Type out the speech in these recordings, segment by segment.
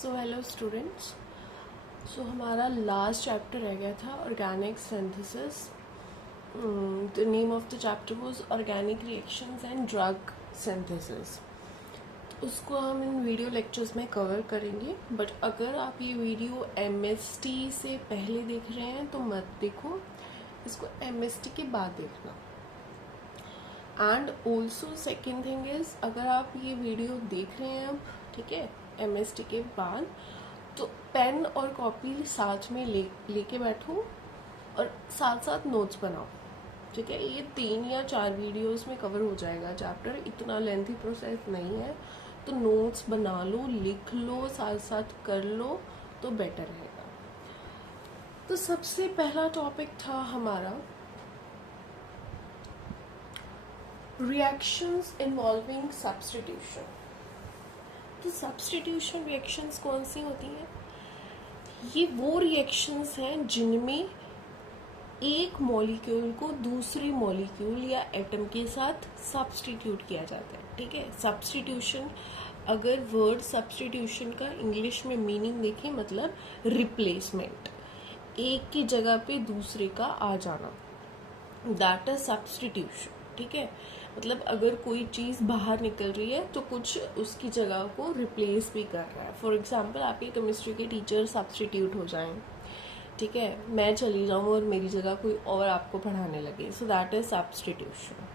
So hello students. सो हमारा last chapter रह गया था organic synthesis. The name of the chapter was organic reactions and drug synthesis. उसको हम इन वीडियो लेक्चर्स में कवर करेंगे, बट अगर आप ये वीडियो MST से पहले देख रहे हैं तो मत देखो, इसको MST के बाद देखना। And also second thing is, अगर आप ये वीडियो देख रहे हैं अब, ठीक है, MST के बाद, तो पेन और कॉपी साथ में लेके बैठो और साथ साथ नोट्स बनाओ, ठीक है। ये 3 या 4 वीडियोस में कवर हो जाएगा चैप्टर, इतना लेंथी प्रोसेस नहीं है। तो नोट्स बना लो, लिख लो, साथ साथ कर लो तो बेटर रहेगा। तो सबसे पहला टॉपिक था हमारा रिएक्शंस इन्वॉल्विंग सब्स्टिट्यूशन। तो सब्स्टिट्यूशन रिएक्शंस कौन सी होती हैं? ये वो रिएक्शंस हैं जिनमें एक मॉलिक्यूल को दूसरी मॉलिक्यूल या एटम के साथ सब्स्टिट्यूट किया जाता है, ठीक है। सब्स्टिट्यूशन, अगर वर्ड सब्स्टिट्यूशन का इंग्लिश में मीनिंग देखें, मतलब रिप्लेसमेंट, एक की जगह पे दूसरे का आ जाना, दैट इज सब्स्टिट्यूशन, ठीक है। मतलब अगर कोई चीज़ बाहर निकल रही है तो कुछ उसकी जगह को रिप्लेस भी कर रहा है। फॉर एग्जांपल, आपके केमिस्ट्री के टीचर सब्स्टिट्यूट हो जाएं, ठीक है, मैं चली जाऊँ और मेरी जगह कोई और आपको पढ़ाने लगे, सो दैट इज सब्स्टिट्यूशन।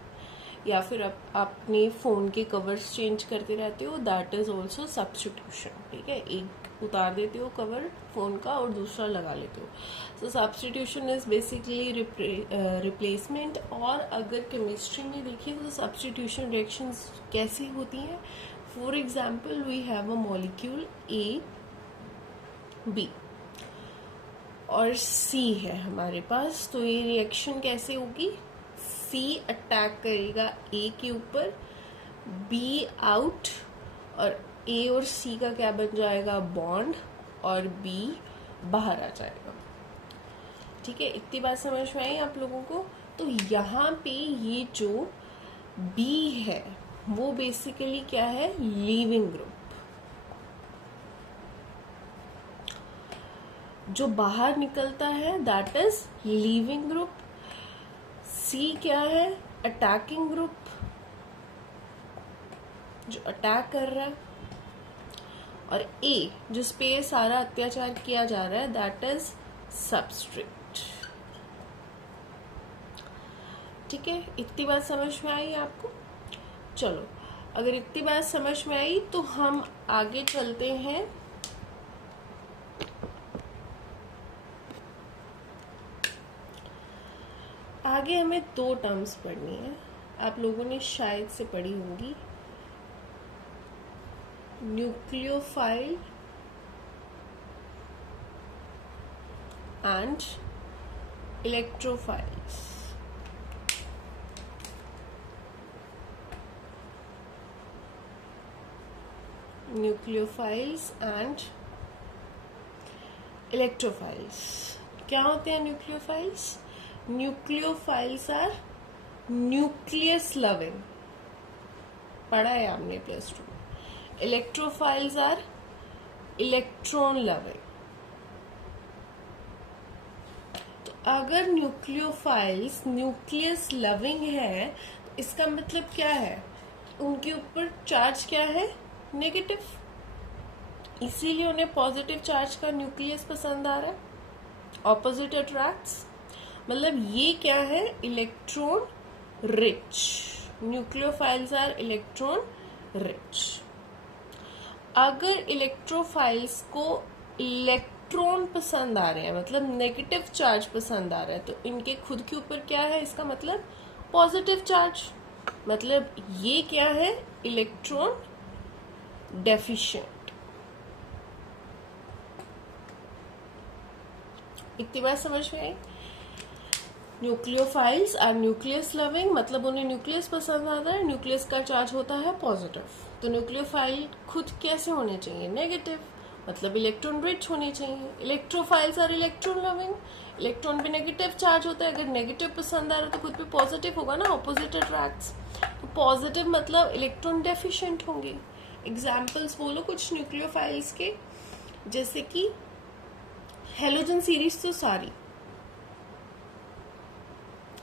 या फिर आप अपने फ़ोन के कवर्स चेंज करते रहते हो, दैट इज़ ऑल्सो सब्स्टिट्यूशन, ठीक है। एक उतार देते हो कवर फ़ोन का और दूसरा लगा लेते हो। सो सब्स्टिट्यूशन इज़ बेसिकली रिप्लेसमेंट। और अगर केमिस्ट्री में देखिए तो सब्स्टिट्यूशन रिएक्शंस कैसी होती हैं? For example, we have a molecule A, B और C है हमारे पास। तो ये रिएक्शन कैसे होगी? C अटैक करेगा A के ऊपर, B आउट, और A और C का क्या बन जाएगा? बॉन्ड, और B बाहर आ जाएगा, ठीक है। इतनी बात समझ में आई आप लोगों को? तो यहाँ पे ये जो B है वो बेसिकली क्या है? Leaving group. जो बाहर निकलता है that is leaving group. C क्या है? अटैकिंग ग्रुप, जो अटैक कर रहा है। और A, जिस पे सारा अत्याचार किया जा रहा है, दैट इज सबस्ट्रेट, ठीक है। इतनी बात समझ में आई आपको? चलो, अगर इतनी बात समझ में आई तो हम आगे चलते हैं। आगे हमें 2 टर्म्स पढ़नी है, आप लोगों ने शायद से पढ़ी होंगी। Nucleophile and electrophiles. Nucleophiles and electrophiles. क्या होते हैं nucleophiles? Nucleophiles are nucleus loving, पढ़ा है आपने +2। Electrophiles are electron loving. तो अगर न्यूक्लियोफाइल्स न्यूक्लियस लविंग है, तो इसका मतलब क्या है? उनके ऊपर चार्ज क्या है? नेगेटिव, इसीलिए उन्हें पॉजिटिव चार्ज का न्यूक्लियस पसंद आ रहा है। ऑपोजिट अट्रैक्ट्स, मतलब ये क्या है? Electron rich. Nucleophiles are electron rich. अगर इलेक्ट्रोफाइल्स को इलेक्ट्रॉन पसंद आ रहे हैं, मतलब नेगेटिव चार्ज पसंद आ रहा है, तो इनके खुद के ऊपर क्या है? इसका मतलब पॉजिटिव चार्ज। मतलब ये क्या है? Electron deficient. इतनी बात समझ में आई? न्यूक्लियोफाइल्स आर न्यूक्लियस लविंग, मतलब उन्हें न्यूक्लियस पसंद आता है, न्यूक्लियस का चार्ज होता है पॉजिटिव। तो न्यूक्लियोफाइल खुद कैसे होने चाहिए? नेगेटिव, मतलब इलेक्ट्रॉन रिच होने चाहिए। Electrophiles are electron loving, electron पे नेगेटिव चार्ज होता है, अगर नेगेटिव पसंद आ रहा है तो खुद पे पॉजिटिव होगा ना, ऑपोजिट अट्रैक्ट्स। तो पॉजिटिव मतलब इलेक्ट्रॉन डेफिशिएंट होंगे। एग्जाम्पल्स बोलो कुछ न्यूक्लियोफाइल्स के। जैसे कि हेलोजन सीरीज तो सारी,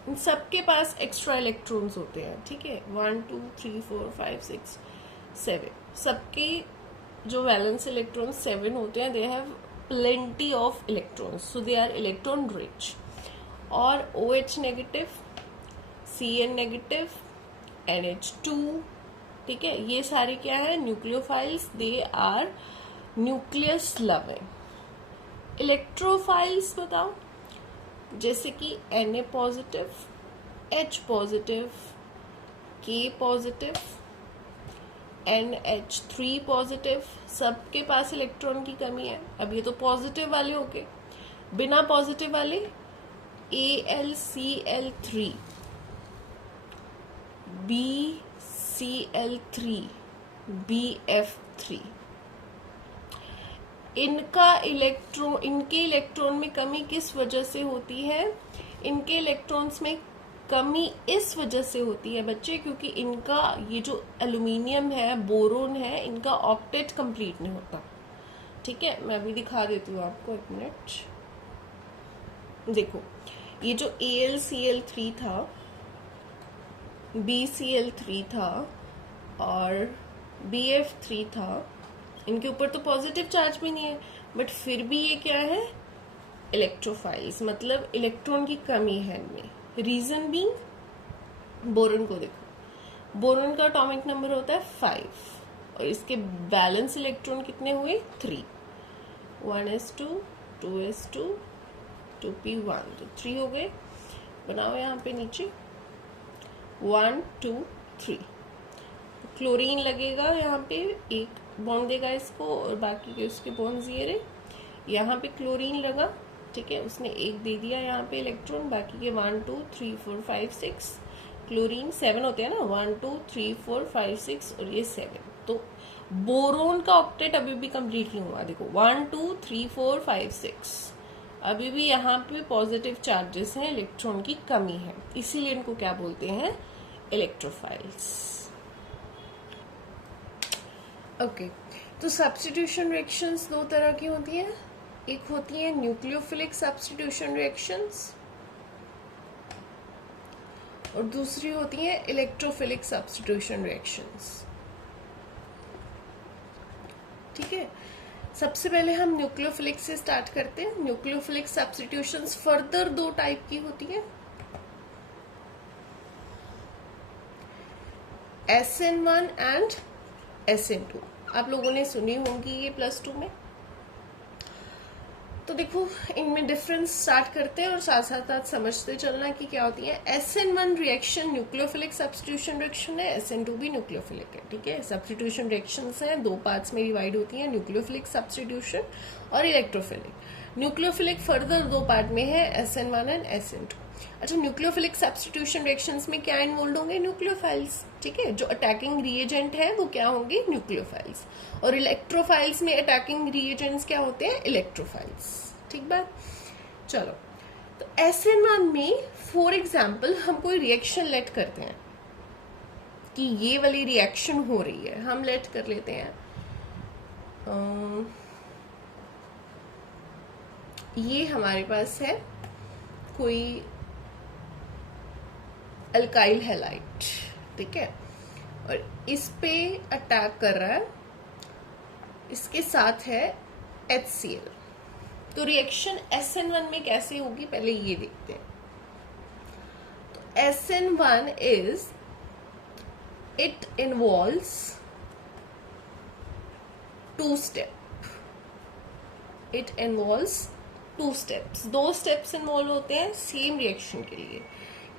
इन सबके पास एक्स्ट्रा इलेक्ट्रॉन्स होते हैं, ठीक है। 1 2 3 4 5 6 7, सबके जो वैलेंस इलेक्ट्रॉन्स 7 होते हैं, they have plenty of electrons, so they are electron rich. और OH negative, Cn negative, NH2, ठीक है, ये सारे क्या है, nucleophiles, they are nucleus loving. Electrophiles बताओ, जैसे कि Na positive, H positive, K positive, NH3 positive, सबके पास इलेक्ट्रॉन की कमी है। अब ये तो पॉजिटिव वाले हो गए। बिना पॉजिटिव वाले AlCl3, BCl3, BF3, इनके इलेक्ट्रॉन में कमी किस वजह से होती है? इनके इलेक्ट्रॉन्स में कमी इस वजह से होती है बच्चे, क्योंकि इनका ये जो एल्यूमिनियम है, बोरोन है, इनका ऑक्टेट कंप्लीट नहीं होता, ठीक है। मैं अभी दिखा देती हूँ आपको, एक मिनट। देखो, ये जो AlCl3 था, BCl3 था और BF3 था, इनके ऊपर तो पॉजिटिव चार्ज भी नहीं है, बट फिर भी ये क्या है, इलेक्ट्रोफाइल्स, मतलब इलेक्ट्रॉन की कमी है इनमें। रीजन भी, बोरॉन को देखो, बोरॉन का एटॉमिक नंबर होता है 5 और इसके बैलेंस इलेक्ट्रॉन कितने हुए, 3, 1s2 2s2 2p1, तो 3 हो गए। बनाओ यहाँ पे नीचे 1 2 3, क्लोरीन लगेगा यहाँ पे, एक बॉन्ड देगा इसको और बाकी के उसके बॉन्ड्स ये रहे। यहाँ पे क्लोरीन लगा, ठीक है, उसने एक दे दिया यहाँ पे इलेक्ट्रॉन, बाकी के 1 2 3 4 5 6, क्लोरीन 7 होते हैं ना, 1 2 3 4 5 6 और ये 7, तो बोरोन का ऑक्टेट अभी भी कंप्लीट नहीं हुआ। देखो 1 2 3 4 5 6, अभी भी यहाँ पे पॉजिटिव चार्जेस हैं, इलेक्ट्रॉन की कमी है, इसीलिए इनको क्या बोलते हैं, इलेक्ट्रोफाइल्स। ओके, तो सब्स्टिट्यूशन रिएक्शंस दो तरह की होती हैं, एक होती है न्यूक्लियोफिलिक सब्स्टिट्यूशन रिएक्शंस और दूसरी होती है इलेक्ट्रोफिलिक सब्स्टिट्यूशन रिएक्शंस, ठीक है। सबसे पहले हम न्यूक्लियोफिलिक से स्टार्ट करते हैं। न्यूक्लियोफिलिक सब्स्टिट्यूशंस फर्दर दो टाइप की होती है, SN1 एंड SN2, आप लोगों ने सुनी होंगी ये +2 में। तो देखो, इनमें डिफरेंस स्टार्ट करते हैं और साथ साथ समझते चलना कि क्या होती है। SN1 reaction nucleophilic substitution reaction है, SN2 भी न्यूक्लियोफिलिक है, ठीक है। सब्स्टिट्यूशन रिएक्शंस हैं, दो पार्ट्स में डिवाइड होती हैं, न्यूक्लियोफिलिक सब्स्टिट्यूशन और इलेक्ट्रोफिलिक। न्यूक्लियोफिलिक फर्दर दो पार्ट में है, SN1 एंड SN2। अच्छा, न्यूक्लियोफिलिक सब्स्टिट्यूशन रिएक्शंस में क्या इन्वॉल्व होंगे, न्यूक्लियोफाइल्स, ठीक है। जो अटैकिंग रिएजेंट है वो क्या होंगे, न्यूक्लियोफाइल्स, और इलेक्ट्रोफाइल्स में अटैकिंग रिएजेंट्स क्या होते हैं, इलेक्ट्रोफाइल्स, ठीक बात। चलो, तो SN1 में फॉर एग्जाम्पल हम कोई रिएक्शन लेट करते हैं कि ये वाली रिएक्शन हो रही है, हम लेट कर लेते हैं ये हमारे पास है कोई अल्काइल हैलाइड, ठीक है, और इस पे अटैक कर रहा है, इसके साथ है HCl। तो रिएक्शन SN1 में कैसे होगी, पहले ये देखते हैं। तो SN1 is, it involves 2 step, it involves 2 steps, 2 steps involve होते हैं सेम रिएक्शन के लिए।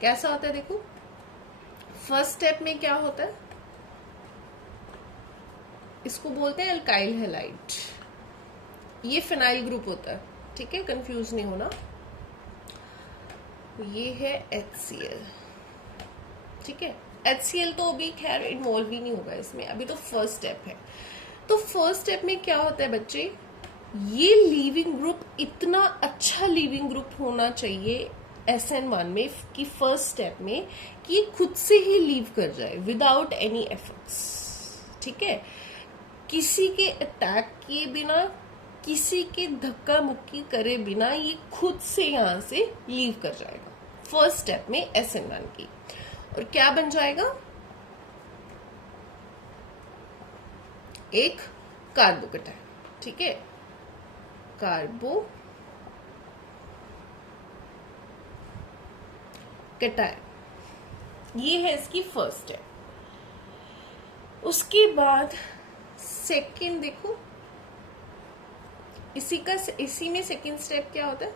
कैसा होता है, देखो, फर्स्ट स्टेप में क्या होता है, इसको बोलते हैं अल्काइल हैलाइड, ये फिनाइल ग्रुप होता है, ठीक है, कंफ्यूज नहीं होना। ये है HCl, ठीक है। HCl तो अभी खैर इन्वॉल्व ही नहीं होगा इसमें, अभी तो फर्स्ट स्टेप है। तो फर्स्ट स्टेप में क्या होता है बच्चे, ये लीविंग ग्रुप इतना अच्छा लीविंग ग्रुप होना चाहिए SN1 में कि फर्स्ट स्टेप में कि ये खुद से ही लीव कर जाए विदाउट एनी एफर्ट्स, ठीक है, किसी के अटैक किए बिना, किसी के धक्का मुक्की करे बिना ये खुद से यहां से लीव कर जाएगा फर्स्ट स्टेप में SN1 की, और क्या बन जाएगा, एक कार्बोकेटायन। ठीक है, कार्बोकेटायन, ये है इसकी फर्स्ट स्टेप। उसके बाद सेकंड देखो, इसी में सेकंड स्टेप क्या होता है,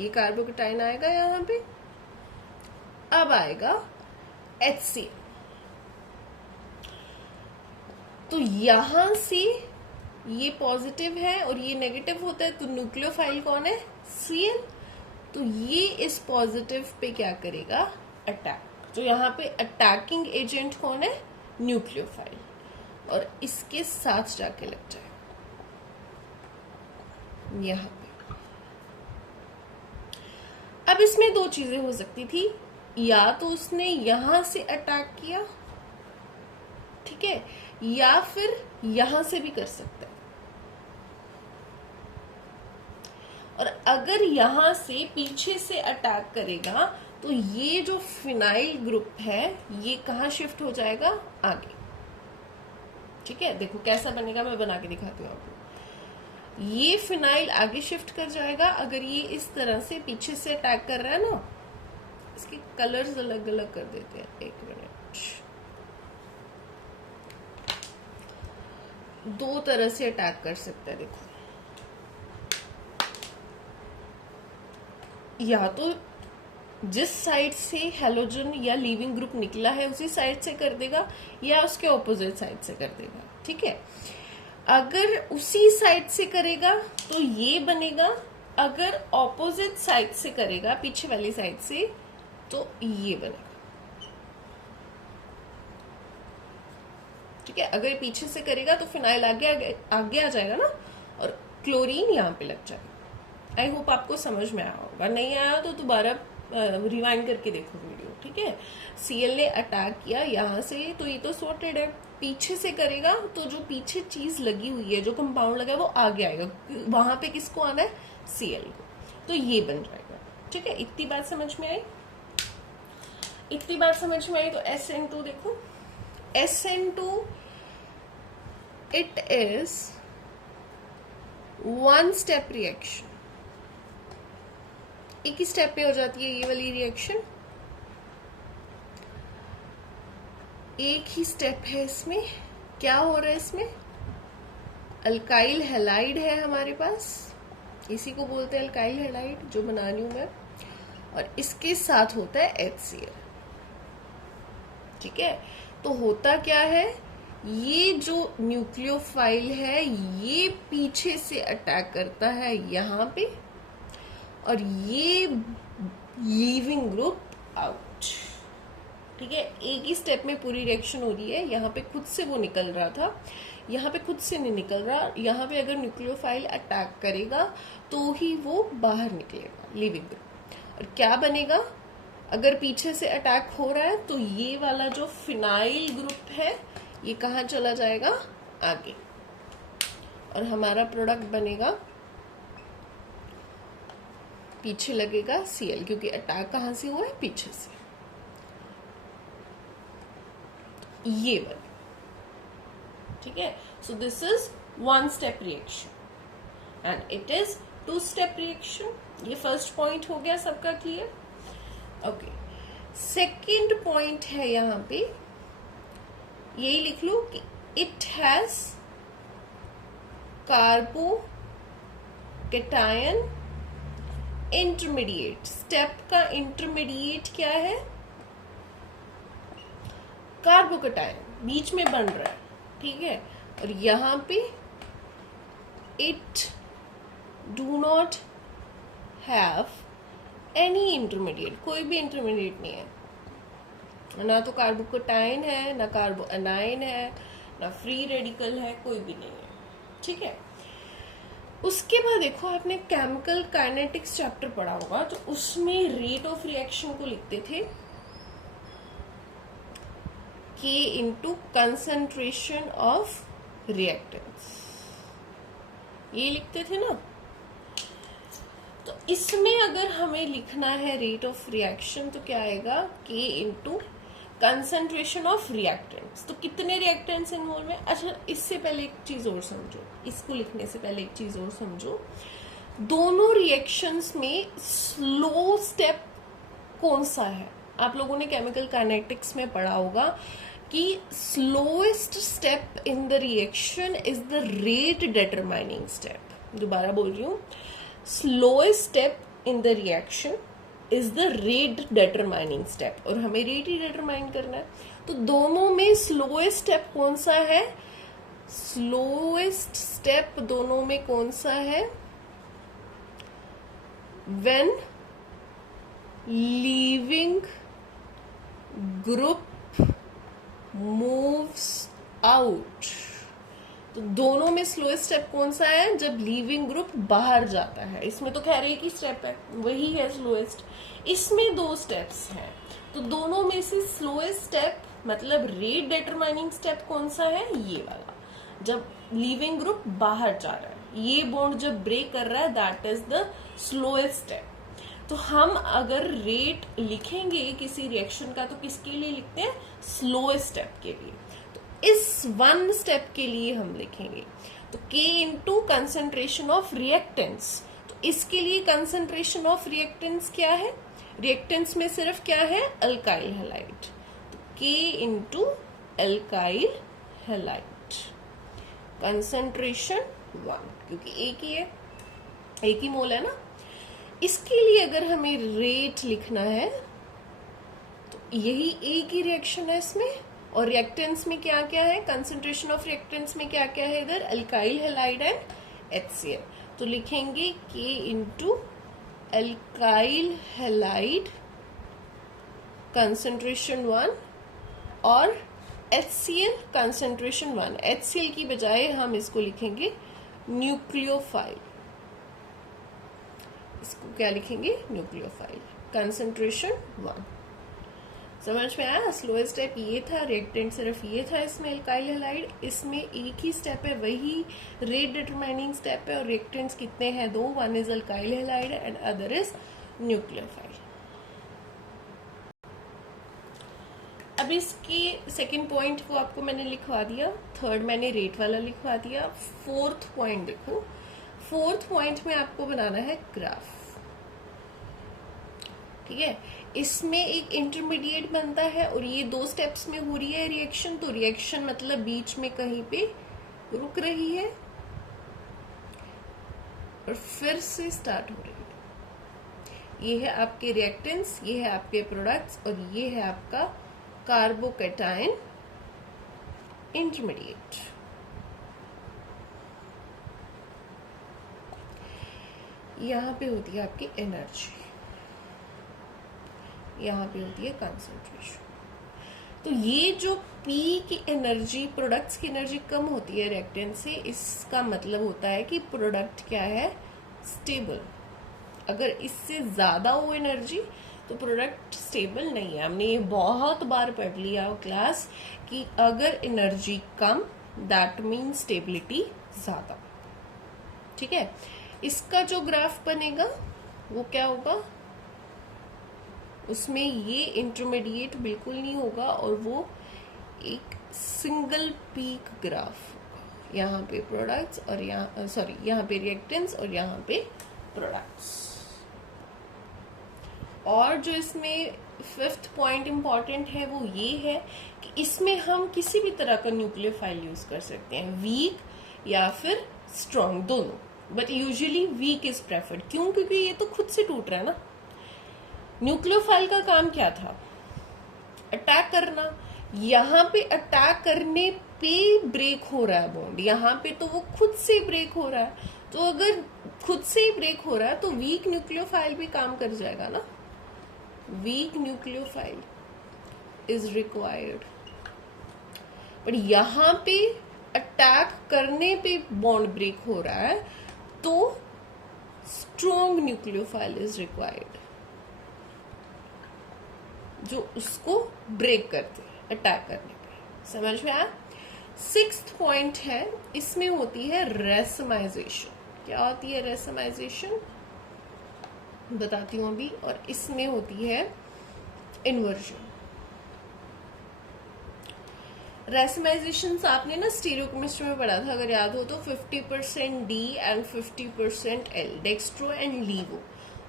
ये कार्बोकेटायन आएगा यहां पे, अब आएगा HCl। तो यहां से ये पॉजिटिव है और ये नेगेटिव होता है, तो न्यूक्लियोफाइल कौन है, Cl। तो ये इस पॉजिटिव पे क्या करेगा, अटैक। तो यहाँ पे अटैकिंग एजेंट कौन है, न्यूक्लियोफाइल, और इसके साथ जाके लग जाए यहाँ पे। अब इसमें दो चीजें हो सकती थी, या तो उसने यहां से अटैक किया, ठीक है, या फिर यहां से भी कर सकता है। और अगर यहां से पीछे से अटैक करेगा तो ये जो फिनाइल ग्रुप है ये कहां शिफ्ट हो जाएगा, आगे। ठीक है, देखो कैसा बनेगा, मैं बना के दिखाती हूँ आपको। ये फिनाइल आगे शिफ्ट कर जाएगा अगर ये इस तरह से पीछे से अटैक कर रहा है ना। इसके कलर्स अलग अलग कर देते हैं, एक मिनट। दो तरह से अटैक कर सकता है, देखो, या तो जिस साइड से हैलोजन या लीविंग ग्रुप निकला है उसी साइड से कर देगा, या उसके ऑपोजिट साइड से कर देगा। ठीक है, अगर उसी साइड से करेगा तो ये बनेगा, अगर ऑपोजिट साइड से करेगा, पीछे वाली साइड से, तो ये बनेगा। ठीक है, अगर पीछे से करेगा तो फिनाइल आगे आ जाएगा ना, और क्लोरीन यहाँ पे लग जाएगा। आई होप आपको समझ में आया होगा, नहीं आया तो दोबारा रिवाइंड करके देखो वीडियो। ठीक है, Cl ने अटैक किया यहाँ से, तो ये तो सॉर्टेड है। पीछे से करेगा तो जो पीछे चीज लगी हुई है, जो कंपाउंड लगा है, वो आगे आएगा। वहां पे किसको आना है, Cl को, तो ये बन जाएगा। ठीक है, इतनी बात समझ में आई, इतनी बात समझ में आई। तो SN2 देखो, SN2 it is one step reaction, एक ही स्टेप पे हो जाती है ये वाली रिएक्शन, एक ही स्टेप है इसमें। क्या हो रहा है इसमें, अल्काइल हैलाइड है हमारे पास, इसी को बोलते हैं अल्काइल हैलाइड, जो बना रही हूं मैं, और इसके साथ होता है HCl। ठीक है, तो होता क्या है, ये जो न्यूक्लियोफाइल है ये पीछे से अटैक करता है यहाँ पे, और ये लीविंग ग्रुप आउट। ठीक है, एक ही स्टेप में पूरी रिएक्शन हो रही है। यहाँ पे खुद से वो निकल रहा था, यहाँ पे खुद से नहीं निकल रहा। यहाँ पे अगर न्यूक्लियोफाइल अटैक करेगा तो ही वो बाहर निकलेगा लीविंग ग्रुप। और क्या बनेगा, अगर पीछे से अटैक हो रहा है तो ये वाला जो फिनाइल ग्रुप है ये कहाँ चला जाएगा, आगे, और हमारा प्रोडक्ट बनेगा, पीछे लगेगा Cl, क्योंकि अटैक कहां से हुआ है, पीछे से। ये बने। ठीक है, so this is one step reaction and it is two step reaction. ये फर्स्ट पॉइंट हो गया, सबका क्लियर। ओके, सेकंड पॉइंट है यहां पे, यही लिख लो कि it has carbocation intermediate. Step का इंटरमीडिएट क्या है, कार्बोकेटायन बीच में बन रहा है। ठीक है, और यहां पे it do not have any intermediate, कोई भी इंटरमीडिएट नहीं है, ना तो कार्बोकेटायन है, ना कार्बो एनाइन है, ना फ्री रेडिकल है, कोई भी नहीं है। ठीक है, उसके बाद देखो, आपने केमिकल काइनेटिक्स चैप्टर पढ़ा होगा, तो उसमें रेट ऑफ रिएक्शन को लिखते थे K into concentration of reactance, ये लिखते थे ना। तो इसमें अगर हमें लिखना है रेट ऑफ रिएक्शन तो क्या आएगा, K into concentration of reactants. तो कितने रिएक्टेंट्स इन्वॉल्व है। अच्छा, इससे पहले एक चीज और समझो, इसको लिखने से पहले एक चीज और समझो, दोनों रिएक्शंस में स्लो स्टेप कौन सा है। आप लोगों ने केमिकल काइनेटिक्स में पढ़ा होगा कि slowest step in the reaction is the rate determining step. दोबारा बोल रही हूं, slowest step in the reaction is the rate determining step, और हमें रेट ही डिटरमाइन करना है। तो दोनों में स्लोएस्ट स्टेप कौन सा है, स्लोएस्ट स्टेप दोनों में कौन सा है, when leaving group moves out। तो दोनों में स्लोएस्ट स्टेप कौन सा है, जब लीविंग ग्रुप बाहर जाता है। इसमें तो कह रहे हैं कि स्टेप है, वही है स्लोएस्ट। इसमें दो स्टेप्स हैं, तो दोनों में से स्लोएस्ट स्टेप मतलब रेट डिटरमाइनिंग स्टेप कौन सा है, ये वाला, जब लीविंग ग्रुप बाहर जा रहा है, ये बॉन्ड जब ब्रेक कर रहा है, that is the slowest step. तो हम अगर रेट लिखेंगे किसी रिएक्शन का तो किसके लिए लिखते हैं, स्लोएस्ट स्टेप के लिए। तो इस वन स्टेप के लिए हम लिखेंगे तो K into concentration of reactance. तो इसके लिए कंसेंट्रेशन ऑफ रिएक्टेंस क्या है, रिएक्टेंस में सिर्फ क्या है, अल्काइल हैलाइड। तो K into alkyl halide, concentration 1, क्योंकि एक ही है, एक ही मोल है ना। इसके लिए अगर हमें रेट लिखना है तो यही एक ही रिएक्शन है इसमें, और रिएक्टेंस में क्या क्या है, कंसेंट्रेशन ऑफ रिएक्टेंस में क्या क्या है, इधर अल्काइल हैलाइड एंड HCl। तो लिखेंगे K into alkyl halide concentration 1 और HCl कंसेंट्रेशन 1। HCl की बजाय हम इसको लिखेंगे न्यूक्लियोफाइल, इसको क्या लिखेंगे, न्यूक्लियोफाइल कंसेंट्रेशन 1। समझ में आया, स्लोएस्ट स्टेप ये था, रिएक्टेंट सिर्फ ये था इसमें अल्काइल हैलाइड, इसमें एक ही स्टेप है, वही रेट डिटरमाइनिंग स्टेप है, और रिएक्टेंट्स कितने हैं, दो, one is alkyl halide and other is nucleophile. अब इसके सेकंड पॉइंट को आपको मैंने लिखवा दिया, थर्ड मैंने रेट वाला लिखवा दिया। फोर्थ पॉइंट देखो, फोर्थ पॉइंट में आपको बनाना है ग्राफ, ठीक है। इसमें एक इंटरमीडिएट बनता है और ये दो स्टेप्स में हो रही है रिएक्शन, तो रिएक्शन मतलब बीच में कहीं पे रुक रही है और फिर से स्टार्ट हो रही है। ये है आपके रिएक्टेंट्स, ये है आपके प्रोडक्ट्स, और ये है आपका कार्बोकैटायन इंटरमीडिएट। यहां पे होती है आपकी एनर्जी, यहां पे होती है कंसंट्रेशन। तो ये जो P की एनर्जी, प्रोडक्ट्स की एनर्जी कम होती है रिएक्टेंट से, इसका मतलब होता है कि प्रोडक्ट क्या है, स्टेबल। अगर इससे ज्यादा हो एनर्जी तो प्रोडक्ट स्टेबल नहीं है। हमने ये बहुत बार पढ़ लिया क्लास कि अगर energy come that mean stability ज्यादा, ठीक है। इसका जो ग्राफ बनेगा वो क्या होगा, उसमें ये इंटरमीडिएट बिल्कुल नहीं होगा और वो एक सिंगल पीक ग्राफ होगा। यहाँ पे प्रोडक्ट्स और यहाँ यहाँ पे रिएक्टेंट्स और यहाँ पे प्रोडक्ट्स। और जो इसमें फिफ्थ पॉइंट इंपॉर्टेंट है वो ये है कि इसमें हम किसी भी तरह का न्यूक्लियोफाइल यूज कर सकते हैं, वीक या फिर स्ट्रॉन्ग, दोनों, but usually weak is preferred. क्यों, क्योंकि ये तो खुद से टूट रहा है ना। न्यूक्लियोफाइल का काम क्या था, अटैक करना। यहाँ पे अटैक करने पे ब्रेक हो रहा है बॉन्ड, यहाँ पे तो वो खुद से ब्रेक हो रहा है। तो अगर खुद से ही ब्रेक हो रहा है तो वीक न्यूक्लियोफाइल भी काम कर जाएगा ना। Weak nucleophile is required, but यहाँ पे अटैक करने पे बॉन्ड ब्रेक हो रहा है तो स्ट्रॉन्ग न्यूक्लियोफाइल इज रिक्वायर्ड, जो उसको ब्रेक करते हैं अटैक करने पे। समझ में आया। सिक्स्थ पॉइंट है, इसमें होती है रेसमाइजेशन। क्या होती है रेसमाइजेशन बताती हूँ अभी। और इसमें होती है इन्वर्जन। रेसमाइजेशन आपने ना स्टीरियोकेमिस्ट्री में पढ़ा था अगर याद हो तो, 50% D and 50% L, dextro and levo.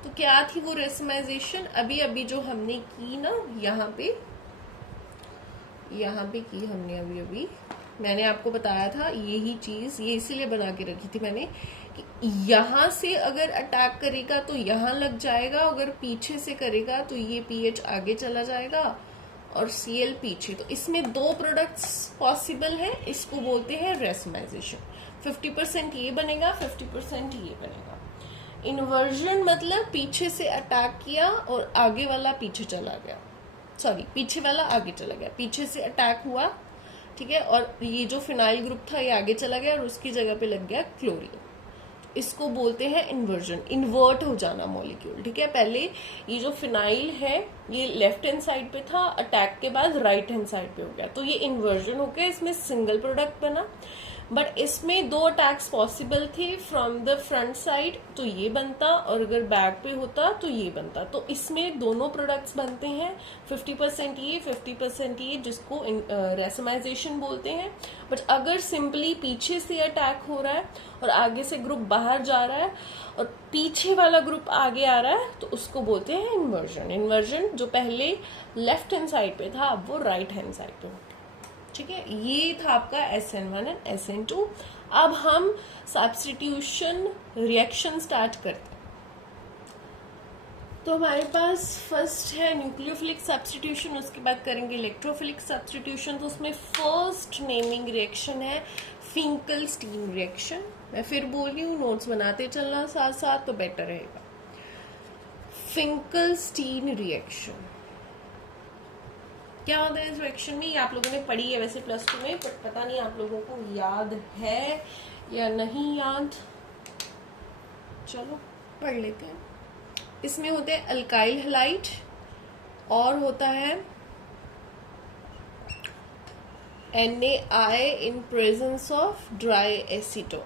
तो क्या थी वो रेसमाइजेशन? अभी अभी जो हमने की ना यहाँ पे की हमने अभी अभी, मैंने आपको बताया था यही चीज, ये इसीलिए बना के रखी थी मैंने कि यहाँ से अगर अटैक करेगा तो यहाँ लग जाएगा, अगर पीछे से करेगा तो ये पीएच आगे चला जाएगा और Cl पीछे। तो इसमें दो प्रोडक्ट्स पॉसिबल हैं, इसको बोलते हैं रेसमाइजेशन। 50% ये बनेगा, 50% ये बनेगा। इन्वर्जन मतलब पीछे से अटैक किया और आगे वाला पीछे चला गया, सॉरी पीछे वाला आगे चला गया, पीछे से अटैक हुआ, ठीक है, और ये जो फिनाइल ग्रुप था ये आगे चला गया और उसकी जगह पे लग गया क्लोरीन। इसको बोलते हैं इन्वर्जन, इन्वर्ट हो जाना मॉलिक्यूल, ठीक है। पहले ये जो फिनाइल है ये लेफ्ट हैंड साइड पे था, अटैक के बाद राइट हैंड साइड पे हो गया, तो ये इन्वर्जन हो गया, इसमें सिंगल प्रोडक्ट बना। बट इसमें दो अटैक्स पॉसिबल थे फ्रॉम द फ्रंट साइड, तो ये बनता, और अगर बैक पे होता तो ये बनता। तो इसमें दोनों प्रोडक्ट्स बनते हैं, 50% ये 50% ये, जिसको रेसमाइजेशन बोलते हैं। बट अगर सिंपली पीछे से अटैक हो रहा है और आगे से ग्रुप बाहर जा रहा है और पीछे वाला ग्रुप आगे आ रहा है तो उसको बोलते हैं इन्वर्जन। इन्वर्जन जो पहले लेफ्ट हैंड साइड पे था अब वो राइट हैंड साइड पे होता है, ठीक है। ये था आपका SN1 एंड SN2। अब हम सब्स्टिट्यूशन रिएक्शन स्टार्ट करते हैं। तो हमारे पास फर्स्ट है न्यूक्लियोफिलिक सब्स्टिट्यूशन, उसके बाद करेंगे इलेक्ट्रोफिलिक सब्स्टिट्यूशन। तो उसमें फर्स्ट नेमिंग रिएक्शन है फिंकल-स्टीन रिएक्शन। मैं फिर बोल रही हूँ, नोट्स बनाते चलना साथ साथ तो बेटर रहेगा। फिंकल-स्टीन रिएक्शन क्या होता है इस रिएक्शन में? ये आप लोगों ने पढ़ी है वैसे +2 में, बट पता नहीं आप लोगों को याद है या नहीं याद। चलो पढ़ लेते हैं। इसमें होते हैं अल्काइल हैलाइड और होता है NaI in presence of dry acetone,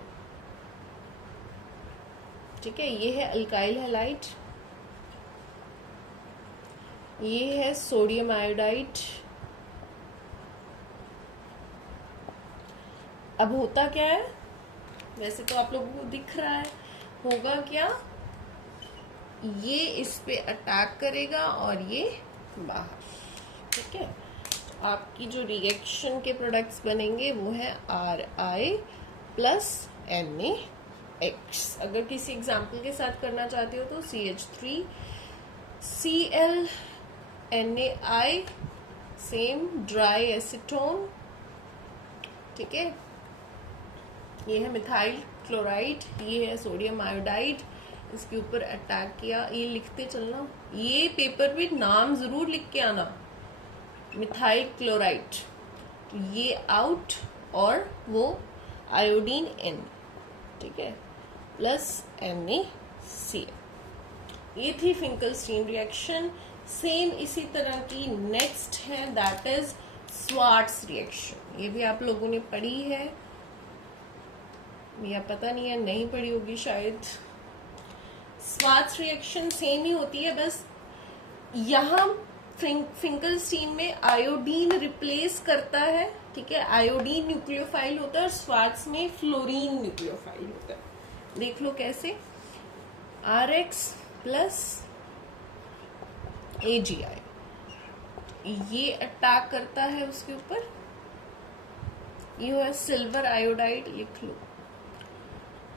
ठीक है। ये है अल्काइल हैलाइड, ये है सोडियम आयोडाइड। अब होता क्या है, वैसे तो आप लोगों को दिख रहा है, होगा क्या, ये इस पे अटैक करेगा और ये बाहर, ठीक है। तो आपकी जो रिएक्शन के प्रोडक्ट्स बनेंगे वो है Ri प्लस NaX। अगर किसी एग्जाम्पल के साथ करना चाहते हो तो CH3 Cl NaI same dry acetone, ठीक है। ये है मिथाइल क्लोराइड, ये है सोडियम आयोडाइड, इसके ऊपर अटैक किया। ये लिखते चलना, ये पेपर पे नाम जरूर लिख के आना, मिथाइल क्लोराइड, तो ये आउट और वो आयोडीन N, ठीक है, प्लस NaCl। ये थी फिंकल-स्टीन रिएक्शन। सेम इसी तरह की नेक्स्ट है, दैट इज स्वार्ट्स रिएक्शन। ये भी आप लोगों ने पढ़ी है या पता नहीं है, नहीं पढ़ी होगी शायद। स्वार्ट्स रिएक्शन सेम ही होती है, बस यहाँ फिंकल-स्टीन में आयोडीन रिप्लेस करता है, ठीक है। आयोडीन न्यूक्लियोफाइल होता है और स्वार्ट्स में फ्लोरीन न्यूक्लियोफाइल होता है। देख लो कैसे, Rx प्लस AgI, ये अटैक करता है उसके ऊपर। ये है सिल्वर आयोडाइड, लिख लो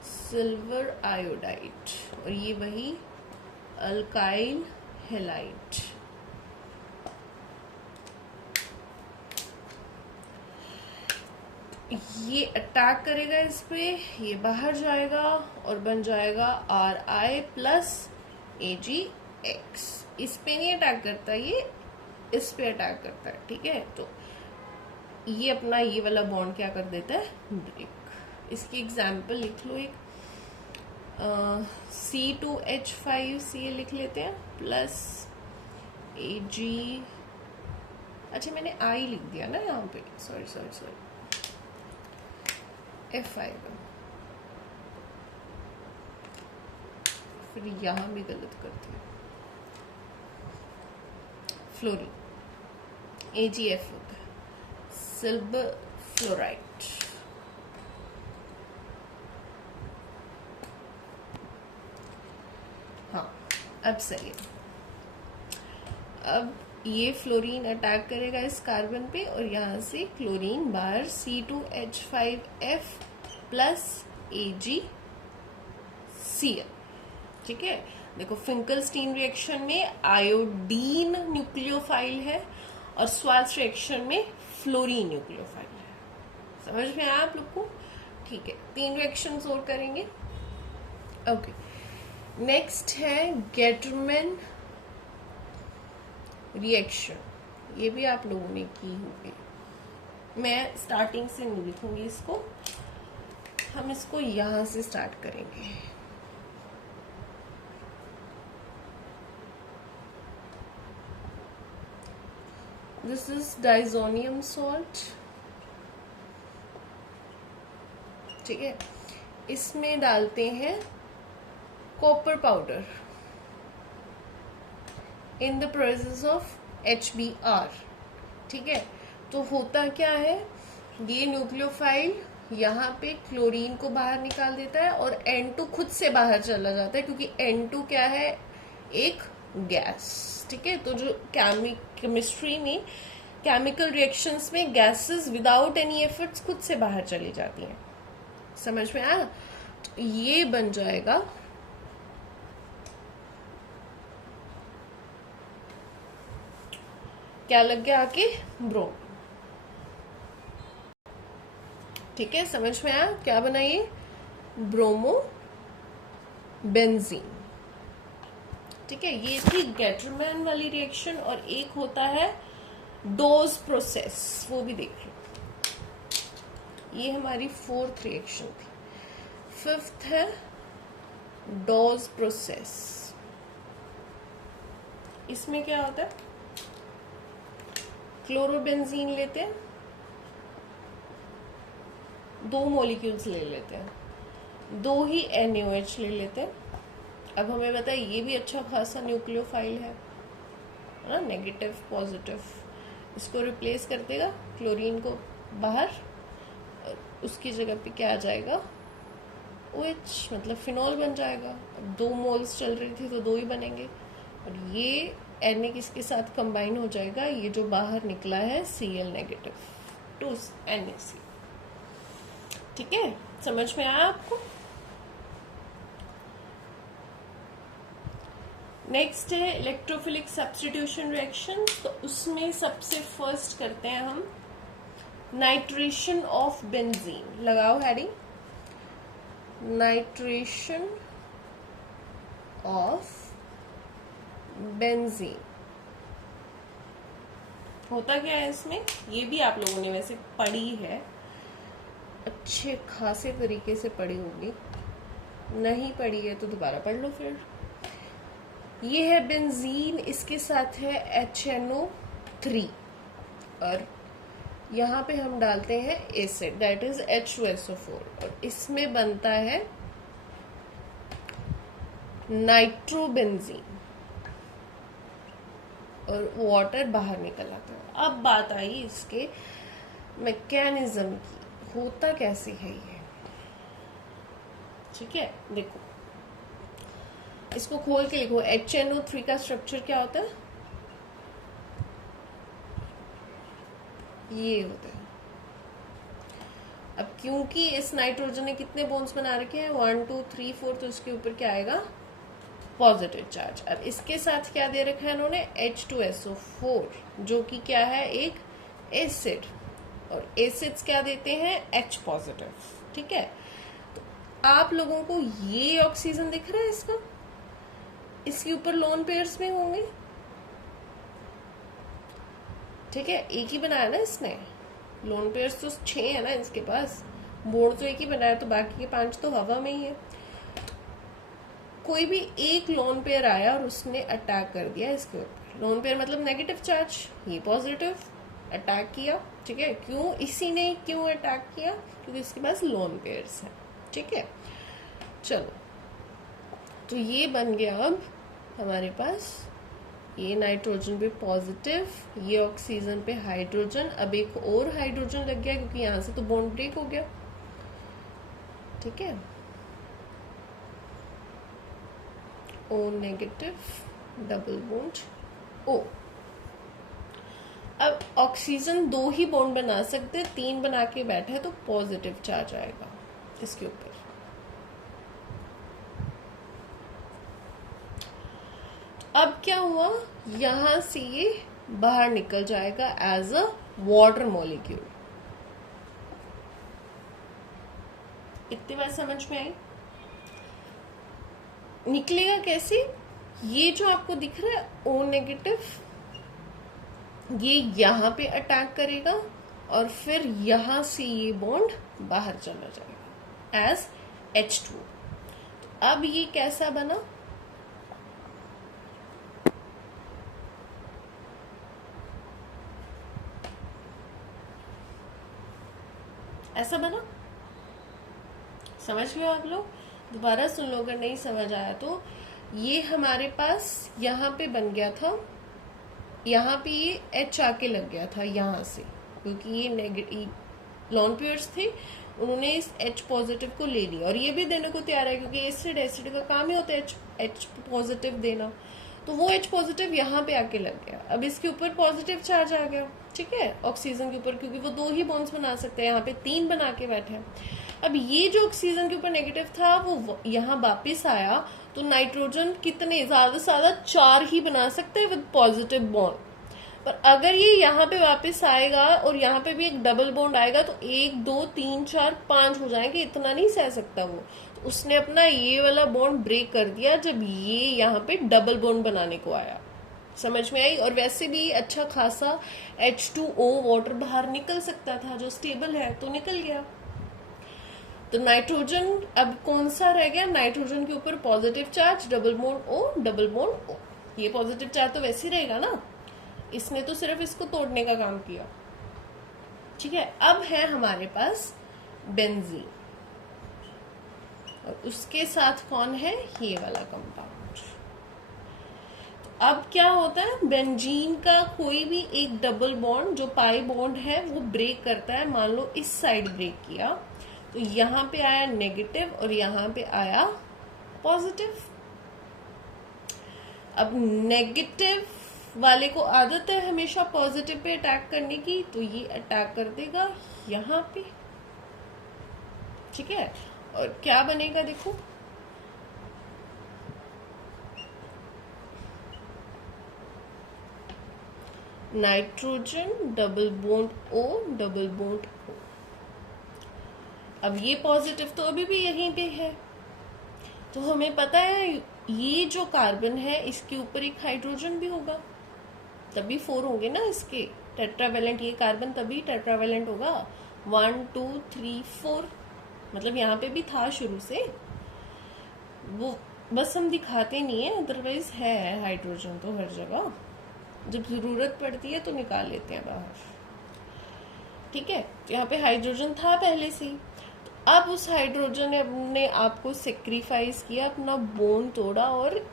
सिल्वर आयोडाइड, और ये वही अल्काइल हैलाइड। ये अटैक करेगा इस पे, ये बाहर जाएगा और बन जाएगा Ri प्लस AgX। इस पे नहीं अटैक करता, ये इस पे अटैक करता है, ठीक है। तो ये अपना ये वाला बॉन्ड क्या कर देता है, ब्रेक। इसकी एग्जाम्पल लिख लो, एक C2H5Cl लिख लेते हैं, प्लस Ag, अच्छा मैंने I लिख दिया ना यहाँ पे, सॉरी, F आएगा। फिर यहां भी गलत करते हैं, फ्लोरीन AgF होता है, सिल्वर फ्लोराइड। हाँ अब सही है। अब ये फ्लोरीन अटैक करेगा इस कार्बन पे और यहाँ से क्लोरीन बाहर C2H5F प्लस AgCl। ठीक है, देखो फिंकलस्टीन रिएक्शन में आयोडीन न्यूक्लियोफाइल है और स्वार्ट्ज रिएक्शन में फ्लोरीन न्यूक्लियोफाइल है। समझ में आया आप लोग को? ठीक है, 3 रिएक्शंस और करेंगे। ओके, नेक्स्ट है गेटरमैन रिएक्शन। ये भी आप लोगों ने की होगी, मैं स्टार्टिंग से नहीं लिखूंगी इसको, हम इसको यहां से स्टार्ट करेंगे। This is diazonium salt. ठीक है, इसमें डालते हैं copper powder in the presence of HBr। ठीक है, तो होता क्या है, ये न्यूक्लियोफाइल यहाँ पे क्लोरीन को बाहर निकाल देता है और N2 खुद से बाहर चला जाता है, क्योंकि N2 क्या है, एक गैस। ठीक है, तो जो केमिस्ट्री में केमिकल रिएक्शंस में गैसेस विदाउट एनी एफर्ट्स खुद से बाहर चली जाती हैं। समझ में आया? तो ये बन जाएगा क्या लग गया आके, ब्रोम। ठीक है, समझ में आया क्या बना ये, ब्रोमो बेंजीन। ठीक है, ये थी गेटरमैन वाली रिएक्शन। और एक होता है डोज प्रोसेस, वो भी देख लो। ये हमारी 4th रिएक्शन थी। 5th है डोज प्रोसेस। इसमें क्या होता है, क्लोरोबेंजीन लेते हैं, 2 मॉलिक्यूल्स ले लेते हैं, 2 ही NaOH ले लेते हैं। अब हमें पता है ये भी अच्छा खासा न्यूक्लियोफाइल है ना, नेगेटिव पॉजिटिव। इसको रिप्लेस कर देगा क्लोरीन को बाहर, उसकी जगह पे क्या आ जाएगा, OH, मतलब फिनॉल बन जाएगा। अब 2 मोल्स चल रही थी तो 2 ही बनेंगे, और ये Na किसके साथ कंबाइन हो जाएगा, ये जो बाहर निकला है Cl नेगेटिव टू NaC। ठीक है, समझ में आया आपको? नेक्स्ट है इलेक्ट्रोफिलिक सब्स्टिट्यूशन रिएक्शन। तो उसमें सबसे फर्स्ट करते हैं हम नाइट्रेशन ऑफ बेंजीन। लगाओ हेडिंग, नाइट्रेशन ऑफ बेंजीन। होता क्या है इसमें, ये भी आप लोगों ने वैसे पढ़ी है, अच्छे खासे तरीके से पढ़ी होगी, नहीं पढ़ी है तो दोबारा पढ़ लो फिर। ये है बेंजीन, इसके साथ है HNO3 और यहाँ पे हम डालते हैं एसिड, दैट इज H2SO4, और इसमें बनता है नाइट्रोबेंजीन और वाटर बाहर निकल आता है। अब बात आई इसके मैकेनिज्म की, होता कैसे है ये। ठीक है, देखो इसको खोल के लिखो, HNO3 का स्ट्रक्चर क्या होता है, ये होता है। अब क्योंकि इस नाइट्रोजन ने कितने बॉन्ड्स बना रखे हैं, 1 2 3 4, तो इसके ऊपर क्या आएगा, पॉजिटिव चार्ज। अब इसके साथ क्या दे रखा है इन्होंने, H2SO4, जो कि क्या है, एक एसिड, और एसिड्स क्या देते हैं, H पॉजिटिव। ठीक है, तो आप लोगों को ये ऑक्सीजन दिख रहा है इसका, इसके ऊपर लोन पेयर्स में होंगे। ठीक है, एक ही बनाया ना इसने, लोन पेयर्स तो 6 है ना इसके पास, बोर्ड तो एक ही बनाया, तो बाकी के 5 तो हवा में ही है। कोई भी एक लोन पेयर आया और उसने अटैक कर दिया इसके ऊपर, लोन पेयर मतलब नेगेटिव चार्ज, ये पॉजिटिव, अटैक किया, ठीक है। क्यों, इसी ने क्यों अटैक किया, क्योंकि इसके पास लोन पेयर्स है, ठीक है। चलो, तो ये बन गया अब हमारे पास, ये नाइट्रोजन पे पॉजिटिव, ये ऑक्सीजन पे हाइड्रोजन, अब एक और हाइड्रोजन लग गया क्योंकि यहां से तो बॉन्ड ब्रेक हो गया, ठीक है। O negative, double bond O। अब ऑक्सीजन 2 ही बॉन्ड बना सकते, 3 बना के बैठा है तो पॉजिटिव चार्ज आएगा इसके ऊपर। अब क्या हुआ, यहां से ये बाहर निकल जाएगा एज अ वाटर मॉलिक्यूल। इतनी बात समझ में आई? निकलेगा कैसे, ये जो आपको दिख रहा है O नेगेटिव, ये यहां पे अटैक करेगा और फिर यहां से ये बॉन्ड बाहर चला जाएगा एज H2। अब ये कैसा बना, ऐसा बना, समझ गए आप लोग? दोबारा सुन लो अगर नहीं समझ आया तो। ये हमारे पास यहाँ पे बन गया था, यहाँ पे ये H आके लग गया था यहाँ से, क्योंकि ये नेगेटिव लॉन पेयर्स थे, उन्होंने इस H पॉजिटिव को ले लिया और ये भी देने को तैयार है क्योंकि एसिड का काम ही होता है H पॉजिटिव देना। तो वो H पॉजिटिव यहाँ पे आके लग गया, अब इसके ऊपर पॉजिटिव चार्ज आ गया, ठीक है, ऑक्सीजन के ऊपर, क्योंकि वो 2 ही बॉन्ड्स बना सकते हैं, यहाँ पे 3 बना के बैठे हैं। अब ये जो ऑक्सीजन के ऊपर नेगेटिव था वो यहाँ वापिस आया, तो नाइट्रोजन कितने, ज्यादा से ज्यादा 4 ही बना सकते हैं विद पॉजिटिव बॉन्ड। पर अगर ये यहाँ पे वापस आएगा और यहाँ पे भी एक डबल बॉन्ड आएगा तो 1 2 3 4 5 हो जाएंगे, इतना नहीं सह सकता वो, तो उसने अपना ये वाला बॉन्ड ब्रेक कर दिया जब ये यहाँ पे डबल बॉन्ड बनाने को आया। समझ में आई? और वैसे भी अच्छा खासा H2O वाटर बाहर निकल सकता था जो स्टेबल है, तो निकल गया। तो नाइट्रोजन अब कौन सा रह गया, नाइट्रोजन के ऊपर positive charge, double bond O, double bond O। ये पॉजिटिव चार्ज तो वैसे ही रहेगा ना, इसने तो सिर्फ इसको तोड़ने का काम किया, ठीक है। अब है हमारे पास बेंजीन और उसके साथ कौन है, ये वाला कंपाउंड। तो अब क्या होता है, बेंजीन का कोई भी एक डबल बॉन्ड जो पाई बॉन्ड है वो ब्रेक करता है। मान लो इस साइड ब्रेक किया तो यहाँ पे आया नेगेटिव और यहाँ पे आया पॉजिटिव। अब नेगेटिव वाले को आदत है हमेशा पॉजिटिव पे अटैक करने की, तो ये अटैक कर देगा यहाँ पे, ठीक है। और क्या बनेगा देखो, nitrogen double bond O, double bond O। अब ये पॉजिटिव तो अभी भी यहीं पे है, तो हमें पता है ये जो कार्बन है इसके ऊपर एक हाइड्रोजन भी होगा, तभी 4 होंगे ना इसके टेट्रावेलेंट, ये कार्बन तभी टेट्रावेलेंट होगा। 1 2 3 4, मतलब यहाँ पे भी था शुरू से, वो बस हम दिखाते नहीं है, अदरवाइज है हाइड्रोजन तो हर जगह, जब जरूरत पड़ती है तो निकाल लेते हैं बाहर, ठीक है। तो यहाँ पे हाइड्रोजन था पहले से ही, तो अब उस हाइड्रोजन ने अपने आप को सेक्रीफाइस किया, अपना बोन तोड़ा और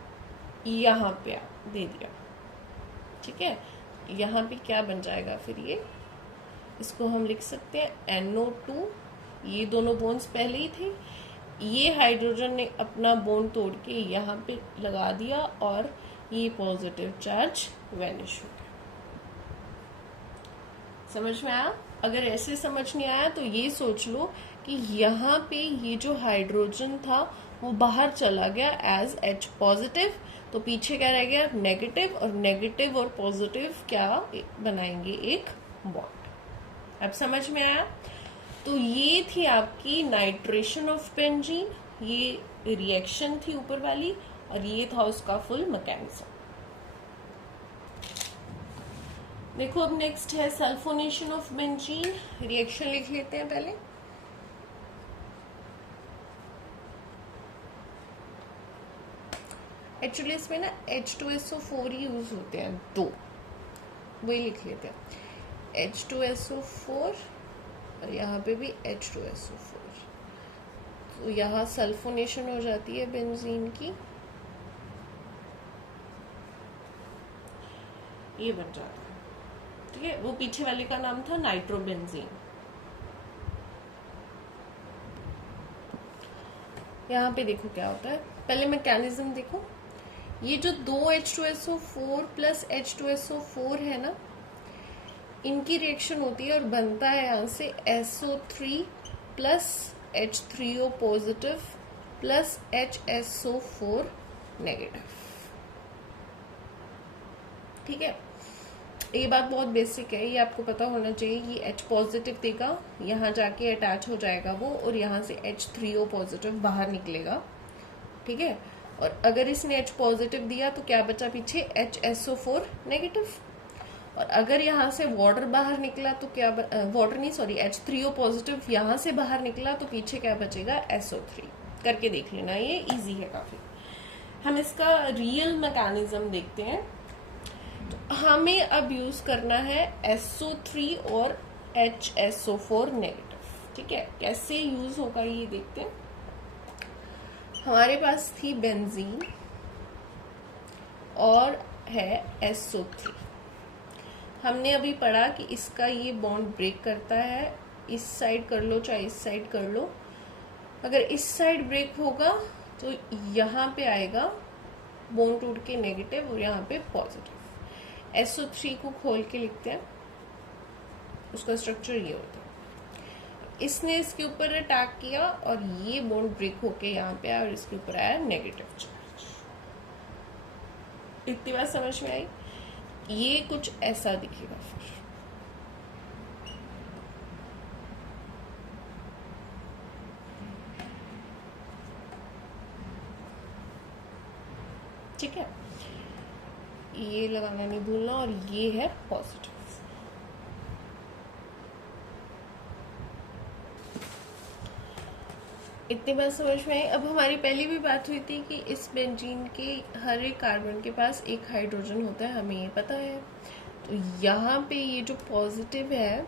यहाँ पे दे दिया, ठीक है। यहाँ पे क्या बन जाएगा फिर, ये इसको हम लिख सकते हैं NO2, ये दोनों बोन्स पहले ही थे, ये हाइड्रोजन ने अपना बोन तोड़ के यहाँ पे लगा दिया और ये पॉजिटिव चार्ज वैनिश हो गया। समझ में आया? अगर ऐसे समझ नहीं आया तो ये सोच लो कि यहाँ पे ये जो हाइड्रोजन था वो बाहर चला गया एज H पॉजिटिव, तो पीछे क्या रह गया, नेगेटिव, और नेगेटिव और पॉजिटिव क्या बनाएंगे, एक बॉन्ड। अब समझ में आया? तो ये थी आपकी नाइट्रेशन ऑफ बेंजीन, ये रिएक्शन थी ऊपर वाली, और ये था उसका फुल मैकेनिज्म। देखो अब नेक्स्ट है सल्फोनेशन ऑफ बेंजीन, रिएक्शन लिख लेते हैं पहले। एक्चुअली इसमें ना H2SO4 यूज होते हैं, 2, वही लिख लेते हैं। H2SO4 और यहाँ पे भी H2SO4, तो यहाँ सल्फोनेशन हो जाती है बेंजीन की, ये बन जाता है। ठीक है, वो पीछे वाले का नाम था नाइट्रोबेंजीन। यहाँ पे देखो क्या होता है, पहले मैकेनिज्म देखो। ये जो दो H2SO4 प्लस H2SO4 है ना, इनकी रिएक्शन होती है और बनता है यहाँ से SO3 plus H3O positive plus HSO4 negative. ठीक है, ये बात बहुत बेसिक है, ये आपको पता होना चाहिए। ये H पॉजिटिव देगा, यहाँ जाके अटैच हो जाएगा वो, और यहाँ से H3O पॉजिटिव बाहर निकलेगा। ठीक है, और अगर इसने H पॉजिटिव दिया तो क्या बचा पीछे, HSO4 नेगेटिव। और अगर यहाँ से वाटर बाहर निकला तो क्या वाटर नहीं सॉरी H3O पॉजिटिव यहाँ से बाहर निकला तो पीछे क्या बचेगा, SO3। करके देख लेना, ये इजी है काफी। हम इसका रियल मैकेनिज्म देखते हैं। तो हमें अब यूज करना है SO3 और HSO4 नेगेटिव। ठीक है, कैसे यूज होगा ये देखते हैं। हमारे पास थी बेंजीन और है SO3। हमने अभी पढ़ा कि इसका ये बॉन्ड ब्रेक करता है, इस साइड कर लो चाहे इस साइड कर लो। अगर इस साइड ब्रेक होगा तो यहाँ पे आएगा बॉन्ड टूट के नेगेटिव और यहाँ पे पॉजिटिव। SO3 को खोल के लिखते हैं, उसका स्ट्रक्चर ये होता है। इसने इसके ऊपर अटैक किया और ये बॉन्ड ब्रेक होके यहाँ पे आया और इसके ऊपर आया नेगेटिव चार्ज। इतनी बात समझ में आई। ये कुछ ऐसा दिखेगा फिर। ठीक है, ये लगाना नहीं भूलना, और ये है पॉजिटिव। इतनी बात समझ में आई। अब हमारी पहले भी बात हुई थी कि इस बेंजीन के हर एक कार्बन के पास एक हाइड्रोजन होता है, हमें ये पता है। तो यहाँ पे ये जो पॉजिटिव है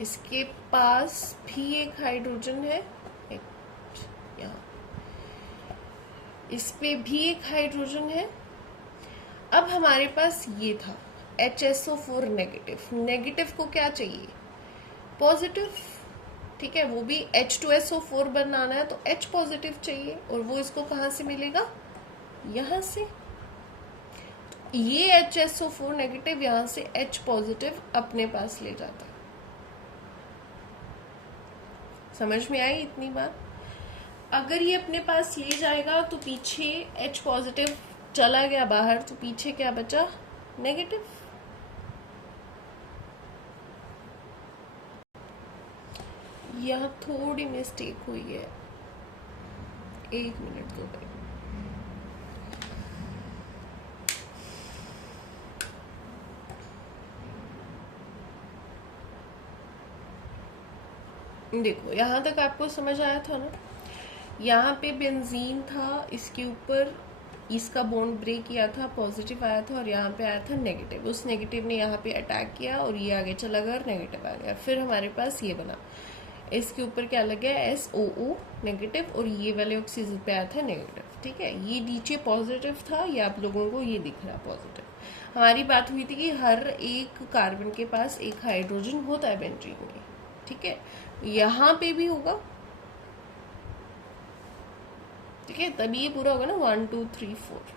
इसके पास भी एक हाइड्रोजन है, यहाँ इस पे भी एक हाइड्रोजन है। अब हमारे पास ये था HSO4 नेगेटिव। नेगेटिव को क्या चाहिए, पॉजिटिव। ठीक है, वो भी H2SO4 बनाना है तो H पॉजिटिव चाहिए, और वो इसको कहाँ से मिलेगा, यहाँ से। तो ये HSO4 नेगेटिव यहाँ से H पॉजिटिव अपने पास ले जाता है। समझ में आई इतनी बात। अगर ये अपने पास ले जाएगा तो पीछे H पॉजिटिव चला गया बाहर, तो पीछे क्या बचा, नेगेटिव। यहाँ थोड़ी मिस्टेक हुई है, 1 मिनट दो भाई। देखो यहाँ तक आपको समझ आया था ना। यहाँ पे बेंजीन था, इसके ऊपर इसका बॉन्ड ब्रेक किया था, पॉजिटिव आया था, और यहाँ पे आया था नेगेटिव। उस नेगेटिव ने यहाँ पे अटैक किया और ये आगे चला गया और नेगेटिव आ गया। फिर हमारे पास ये बना, इसके ऊपर क्या लग गया, SOO नेगेटिव, और ये वाले ऑक्सीजन पे आया था नेगेटिव। ठीक है, ये नीचे पॉजिटिव था, ये आप लोगों को ये दिख रहा है पॉजिटिव। हमारी बात हुई थी कि हर एक कार्बन के पास एक हाइड्रोजन होता है बेंजीन में। ठीक है, यहाँ पे भी होगा। ठीक है, तभी ये पूरा होगा ना, 1 2 3 4।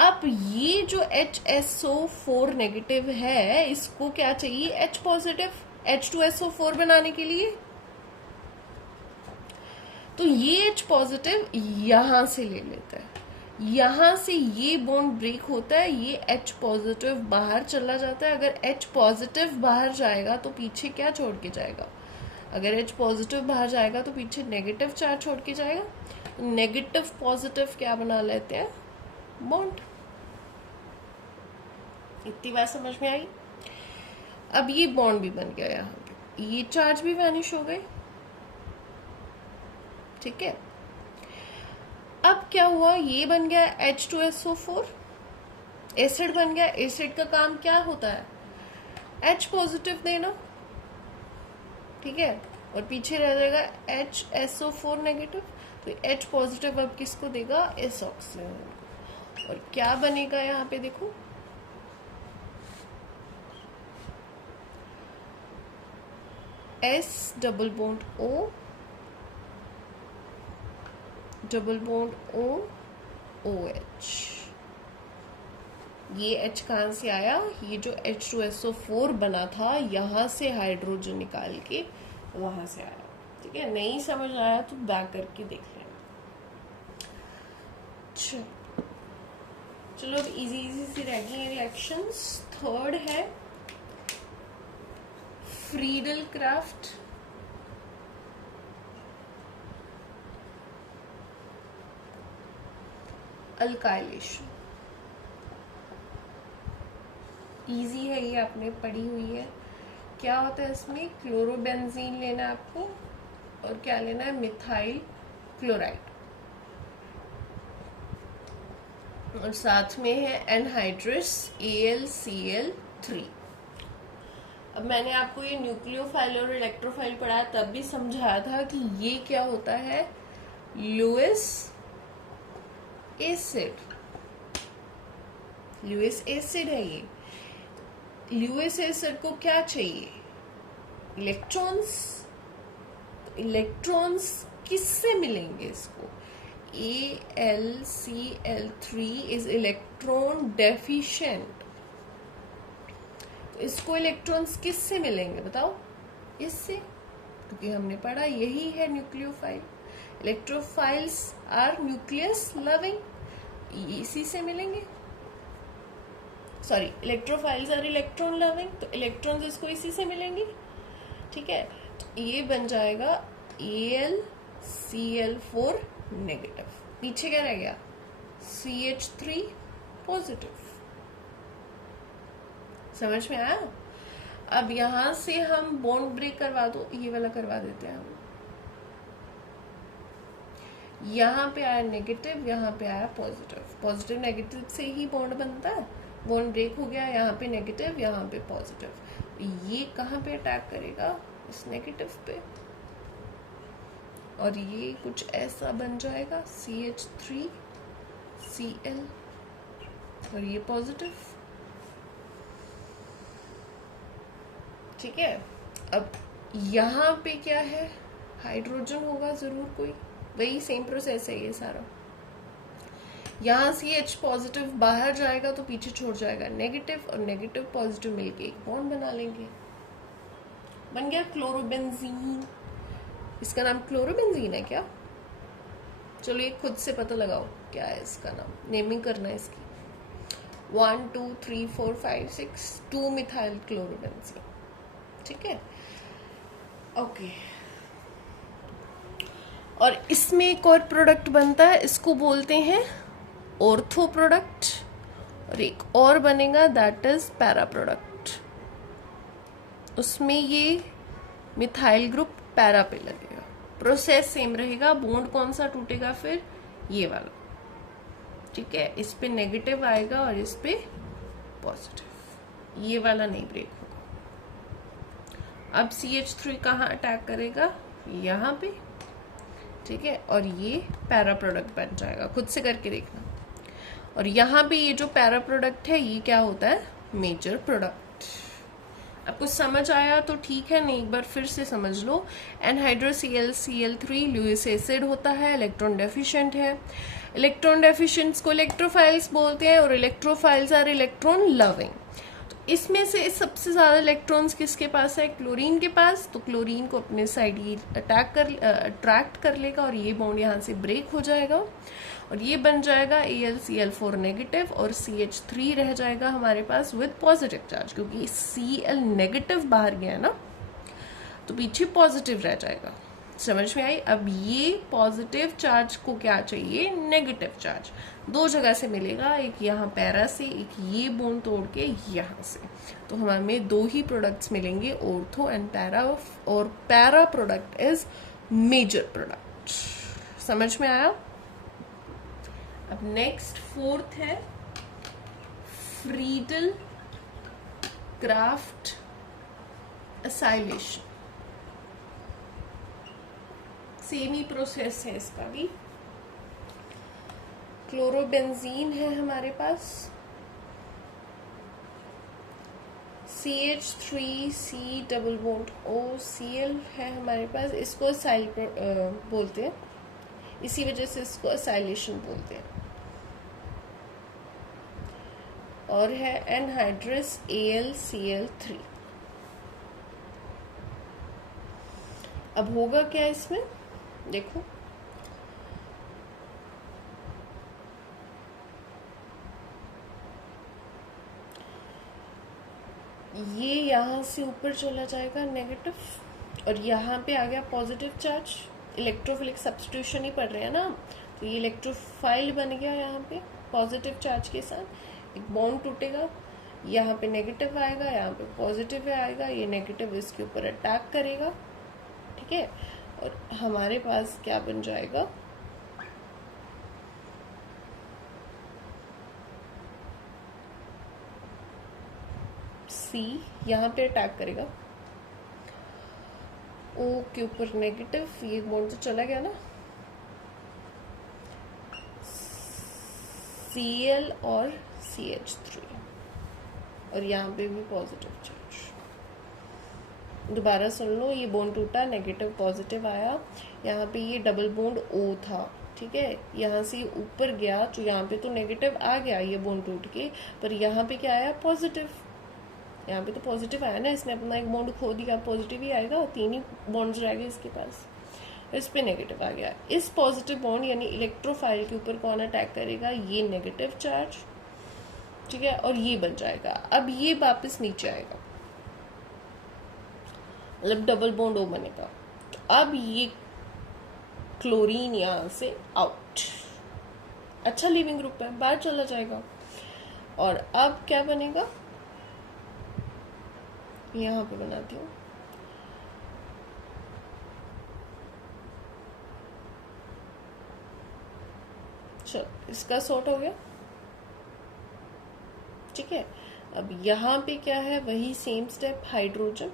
अब ये जो HSO4 नेगेटिव है, इसको क्या चाहिए, H पॉजिटिव, H2SO4 बनाने के लिए। तो ये H पॉजिटिव यहां से ले लेता है, यहां से ये बॉन्ड ब्रेक होता है, ये H पॉजिटिव बाहर चला जाता है। अगर H पॉजिटिव बाहर जाएगा तो पीछे क्या छोड़ के जाएगा, अगर H पॉजिटिव बाहर जाएगा तो पीछे नेगेटिव चार्ज छोड़ के जाएगा। नेगेटिव पॉजिटिव क्या बना लेते हैं, बॉन्ड। इतनी बात समझ में आई। अब ये बॉन्ड भी बन गया, यहाँ पे ये चार्ज भी वैनिश हो गए। ठीक है, अब क्या हुआ, ये बन गया H2SO4, एसिड बन गया। एसिड का काम क्या होता है, H पॉजिटिव देना, ठीक है, और पीछे रह जाएगा HSO4 नेगेटिव। तो H पॉजिटिव अब किसको देगा, एस ऑक्सीजन। और क्या बनेगा यहाँ पे देखो, S double bond O double bond O OH। ये H कहाँ से आया, ये जो H2SO4 बना था यहाँ से हाइड्रोजन निकाल के वहां से आया, ठीक है। नहीं समझ आया तो बैक करके देख लेना। चलो अब इजी इजी सी रह गई रिएक्शंस। थर्ड है फ्रीडल क्राफ्ट अल्काइलेशन। इजी है ये, आपने पढ़ी हुई है। क्या होता है इसमें, क्लोरोबेंजीन लेना है आपको और क्या लेना है, मिथाइल क्लोराइड, और साथ में है एनहाइड्रस AlCl3। अब मैंने आपको ये न्यूक्लियोफाइल और इलेक्ट्रोफाइल पढ़ाया, तब भी समझाया था कि ये क्या होता है, लुईस एसिड। लुईस एसिड है ये। लुईस एसिड को क्या चाहिए, इलेक्ट्रॉन्स। इलेक्ट्रॉन्स किससे मिलेंगे इसको, AlCl3 इज इलेक्ट्रॉन डेफिशिएंट। तो इसको इलेक्ट्रॉन्स किससे मिलेंगे बताओ, इससे, क्योंकि हमने पढ़ा यही है nucleophile. Electrophiles are nucleus loving, इसी से मिलेंगे। Sorry, electrophiles are electron loving, तो इलेक्ट्रॉन्स इसको इसी से मिलेंगे, ठीक है। तो ये बन जाएगा AlCl4 नेगेटिव। पीछे क्या रह गया, CH3 पॉजिटिव। समझ में आया। अब यहां से हम बॉन्ड ब्रेक करवा दो, ये वाला करवा देते हैं हम। यहाँ पे आया नेगेटिव, यहाँ पे आया पॉजिटिव। पॉजिटिव नेगेटिव से ही बॉन्ड बनता है, बॉन्ड ब्रेक हो गया, यहाँ पे नेगेटिव, यहाँ पे पॉजिटिव। ये कहाँ पे अटैक करेगा, इस नेगेटिव पे, और ये कुछ ऐसा बन जाएगा CH3Cl, और ये पॉजिटिव, ठीक है। अब यहाँ पे क्या है, हाइड्रोजन होगा जरूर कोई, वही सेम प्रोसेस है ये सारा। यहाँ से H पॉजिटिव बाहर जाएगा तो पीछे छोड़ जाएगा नेगेटिव, और नेगेटिव पॉजिटिव मिलके एक बॉन्ड बना लेंगे, बन गया क्लोरोबेंजीन। इसका नाम क्लोरोबेंजीन है क्या, चलो ये खुद से पता लगाओ क्या है इसका नाम, नेमिंग करना है इसकी। 1 2 3 4 5 6 2 मिथाइल क्लोरोबेंजीन, ठीक है, ओके। और इसमें एक और प्रोडक्ट बनता है, इसको बोलते हैं ऑर्थो प्रोडक्ट, और एक और बनेगा दैट इज पैरा प्रोडक्ट। उसमें ये मिथाइल ग्रुप पैरा पे लगेगा, प्रोसेस सेम रहेगा। बॉन्ड कौन सा टूटेगा फिर, ये वाला, ठीक है। इस पे नेगेटिव आएगा और इस पे पॉजिटिव, ये वाला नहीं ब्रेक होगा। अब CH3 कहाँ अटैक करेगा, यहाँ पे, ठीक है, और ये पैरा प्रोडक्ट बन जाएगा, खुद से करके देखना। और यहाँ पे ये जो पैरा प्रोडक्ट है ये क्या होता है, मेजर प्रोडक्ट। आपको समझ आया तो ठीक है, नहीं एक बार फिर से समझ लो। एनहाइड्रस AlCl3 लुईस एसिड होता है, इलेक्ट्रॉन डेफिशिएंट है। इलेक्ट्रॉन डेफिशिएंट्स को इलेक्ट्रोफाइल्स बोलते हैं, और इलेक्ट्रोफाइल्स आर इलेक्ट्रॉन लविंग। तो इसमें से सबसे ज्यादा इलेक्ट्रॉन्स किसके पास है, क्लोरीन के पास। तो क्लोरीन को अपने साइड ही अट्रैक्ट कर लेगा, और ये बॉन्ड यहाँ से ब्रेक हो जाएगा, और ये बन जाएगा AlCl4 नेगेटिव, और CH3 रह जाएगा हमारे पास विद पॉजिटिव चार्ज, क्योंकि Cl नेगेटिव बाहर गया ना, तो पीछे पॉजिटिव रह जाएगा। समझ में आई। अब ये पॉजिटिव चार्ज को क्या चाहिए, नेगेटिव चार्ज। दो जगह से मिलेगा, एक यहाँ पैरा से, एक ये बॉन्ड तोड़ के यहाँ से। तो हमें दो ही प्रोडक्ट्स मिलेंगे, ऑर्थो एंड पैरा, और para product is major product. समझ में आया। अब नेक्स्ट फोर्थ है फ्रीडल क्राफ्ट एसाइलेशन, सेम ही प्रोसेस है इसका भी। क्लोरोबेंजीन है हमारे पास, CH3C डबल बॉन्ड OCl है हमारे पास, इसको असाइल बोलते हैं, इसी वजह से इसको असाइलेशन बोलते हैं। और है एनहाइड्रस AlCl3। अब होगा क्या इसमें, देखो ये यहाँ से ऊपर चला जाएगा नेगेटिव, और यहाँ पे आ गया पॉजिटिव चार्ज। इलेक्ट्रोफिलिक सब्स्टिट्यूशन ही पढ़ रहे हैं ना, तो ये इलेक्ट्रोफाइल बन गया यहाँ पे पॉजिटिव चार्ज के साथ। एक बॉन्ड टूटेगा, यहाँ पे नेगेटिव आएगा, यहाँ पे पॉजिटिव आएगा, ये नेगेटिव इसके ऊपर अटैक करेगा, ठीक है। और हमारे पास क्या बन जाएगा, C यहाँ पे अटैक करेगा, O के ऊपर नेगेटिव, ये बॉन्ड तो चला गया ना, Cl और CH3, और यहाँ पे भी पॉजिटिव चार्ज। दोबारा सुन लो, ये बॉन्ड टूटा, नेगेटिव पॉजिटिव आया, यहाँ पे ये डबल बॉन्ड O था, ठीक है, यहाँ से ऊपर गया तो यहाँ पे तो नेगेटिव आ गया ये बॉन्ड टूट के, पर यहाँ पे क्या आया, पॉजिटिव। यहाँ पे तो पॉजिटिव आया ना, इसने अपना एक बॉन्ड खो दिया, पॉजिटिव ही आएगा, 3 ही बॉन्ड्स रह गए इसके पास, इस पे नेगेटिव आ गया। इस पॉजिटिव बॉन्ड यानी इलेक्ट्रोफाइल के ऊपर कौन अटैक करेगा, ये नेगेटिव चार्ज, ठीक है, और ये बन जाएगा। अब ये वापस नीचे आएगा, मतलब डबल बॉन्ड O बनेगा। तो अब ये क्लोरीन यहाँ से आउट, अच्छा लिविंग ग्रुप है, बाहर चला जाएगा। और अब क्या बनेगा, यहाँ पे बनाती हूँ, चलो इसका सॉर्ट हो गया, ठीक है। अब यहाँ पे क्या है, वही सेम स्टेप, हाइड्रोजन,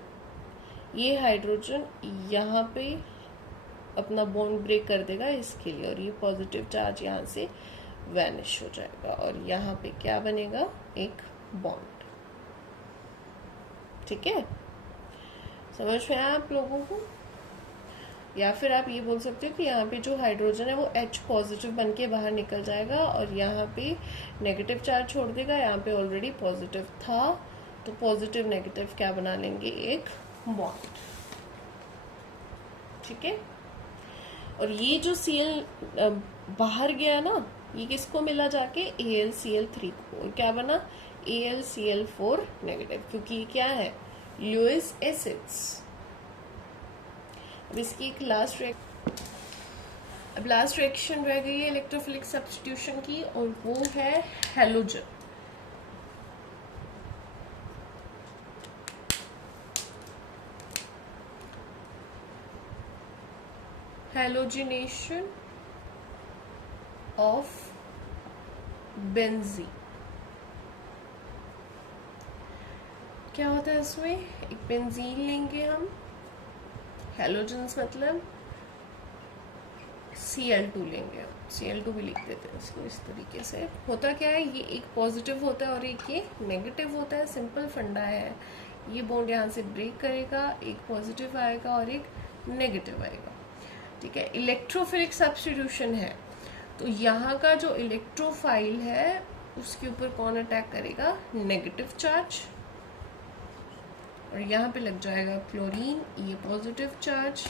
ये हाइड्रोजन यहाँ पे अपना बॉन्ड ब्रेक कर देगा इसके लिए, और ये पॉजिटिव चार्ज यहाँ से वैनिश हो जाएगा, और यहाँ पे क्या बनेगा, एक बॉन्ड, ठीक है। समझ में आया आप लोगों को। या फिर आप ये बोल सकते हो कि यहाँ पे जो हाइड्रोजन है वो H पॉजिटिव बन के बाहर निकल जाएगा, और यहाँ पे नेगेटिव चार्ज छोड़ देगा, यहाँ पे ऑलरेडी पॉजिटिव था, तो पॉजिटिव नेगेटिव क्या बना लेंगे, एक बॉन्ड, ठीक है। और ये जो Cl बाहर गया ना, ये किसको मिला जाके, AlCl3 को, क्या बना, AlCl4 नेगेटिव, क्योंकि ये क्या है, ल्यूइस एसिड्स। अब इसकी एक लास्ट रिएक्शन रह गई है इलेक्ट्रोफिलिक सब्स्टिट्यूशन की, और वो है हैलोजन। Halogenation of benzene. क्या होता है इसमें, एक बेंजीन लेंगे हम, हैलोजन्स मतलब Cl2 लेंगे हम, Cl2 भी लिख देते हैं इसको इस तरीके से। होता क्या है, ये एक पॉजिटिव होता है और एक ये नेगेटिव होता है, सिंपल फंडा है। ये बॉन्ड यहाँ से ब्रेक करेगा, एक पॉजिटिव आएगा और एक नेगेटिव आएगा, ठीक है। इलेक्ट्रोफिलिक सब्स्टिट्यूशन है, तो यहाँ का जो इलेक्ट्रोफाइल है उसके ऊपर कौन अटैक करेगा, नेगेटिव चार्ज, और यहाँ पे लग जाएगा क्लोरीन, ये पॉजिटिव चार्ज,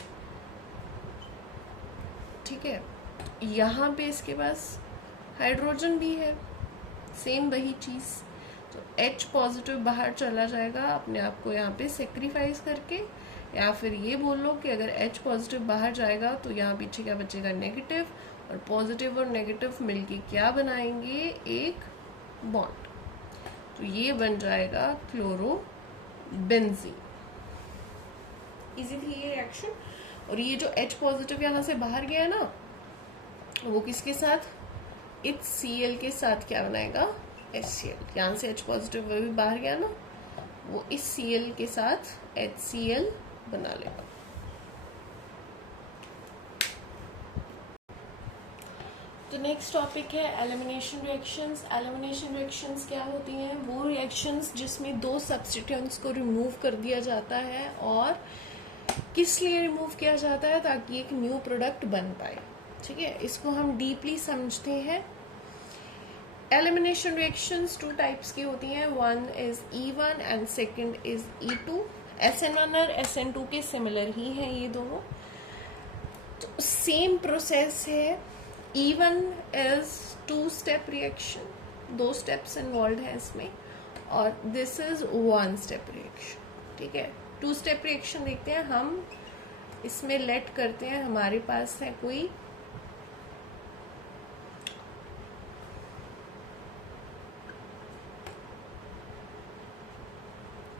ठीक है। यहाँ पे इसके पास हाइड्रोजन भी है, सेम वही चीज, तो H पॉजिटिव बाहर चला जाएगा अपने आप को यहाँ पे सेक्रीफाइस करके, या फिर ये बोल लो कि अगर H पॉजिटिव बाहर जाएगा तो यहाँ पीछे क्या बचेगा, नेगेटिव, और पॉजिटिव और नेगेटिव मिलके क्या बनाएंगे, एक बॉन्ड, तो ये बन जाएगा क्लोरोबेंजीन। इजी थी ये रिएक्शन। और ये जो H पॉजिटिव यहाँ से बाहर गया ना, वो किसके साथ, इस Cl के साथ क्या बनाएगा, HCl। यहाँ से H पॉजिटिव वो भी बाहर गया ना, वो इस Cl के साथ HCl बना लेगा। तो नेक्स्ट टॉपिक है एलिमिनेशन रिएक्शंस। एलिमिनेशन रिएक्शंस क्या होती हैं? वो रिएक्शंस जिसमें दो सब्स्टिट्यूएंट्स को रिमूव कर दिया जाता है, और किस लिए रिमूव किया जाता है? ताकि एक न्यू प्रोडक्ट बन पाए। ठीक है, इसको हम डीपली समझते हैं। एलिमिनेशन रिएक्शंस टू टाइप्स की होती हैं, one is E1 and second is E2। SN1 और SN2 के सिमिलर ही हैं ये दोनों, तो सेम प्रोसेस है। E1 is 2 step reaction, 2 steps involve है इसमें, और दिस इज 1 स्टेप रिएक्शन। ठीक है, 2 स्टेप रिएक्शन देखते हैं हम। इसमें लेट करते हैं, हमारे पास है कोई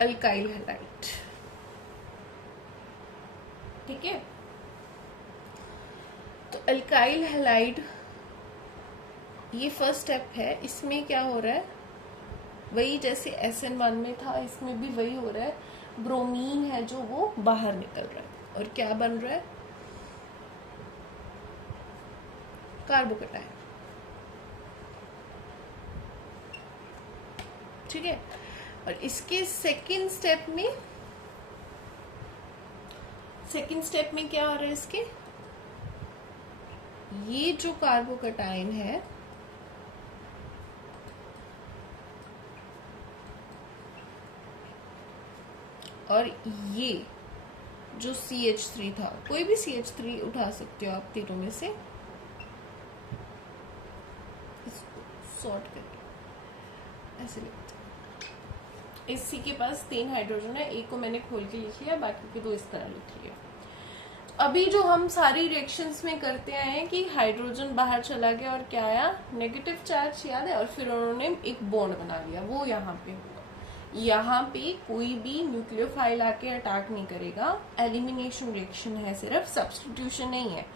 अल्काइल हैलाइड। ठीक है, तो अल्काइल हैलाइड ये फर्स्ट स्टेप है। इसमें क्या हो रहा है? वही जैसे SN1 में था, इसमें भी वही हो रहा है। ब्रोमीन है जो वो बाहर निकल रहा है, और क्या बन रहा है? कार्बोकटायन। ठीक है, और इसके सेकेंड स्टेप में क्या हो रहा है? इसके ये जो कार्बोकटायन है और ये जो CH3 था, कोई भी CH3 उठा सकते हो आप तीनों में से, इसको सॉर्ट करके ऐसे लिखते हैं। इसी के पास 3 हाइड्रोजन है, एक को मैंने खोल के लिख लिया, बाकी के 2 इस तरह लिख लिया। अभी जो हम सारी रिएक्शंस में करते आए हैं कि हाइड्रोजन बाहर चला गया और क्या आया? नेगेटिव चार्ज, याद है? और फिर उन्होंने एक बॉन्ड बना लिया, वो यहाँ पे हुआ। यहाँ पे कोई भी न्यूक्लियोफाइल आके अटैक नहीं करेगा। एलिमिनेशन रिएक्शन है, सिर्फ सब्स्टिट्यूशन नहीं है।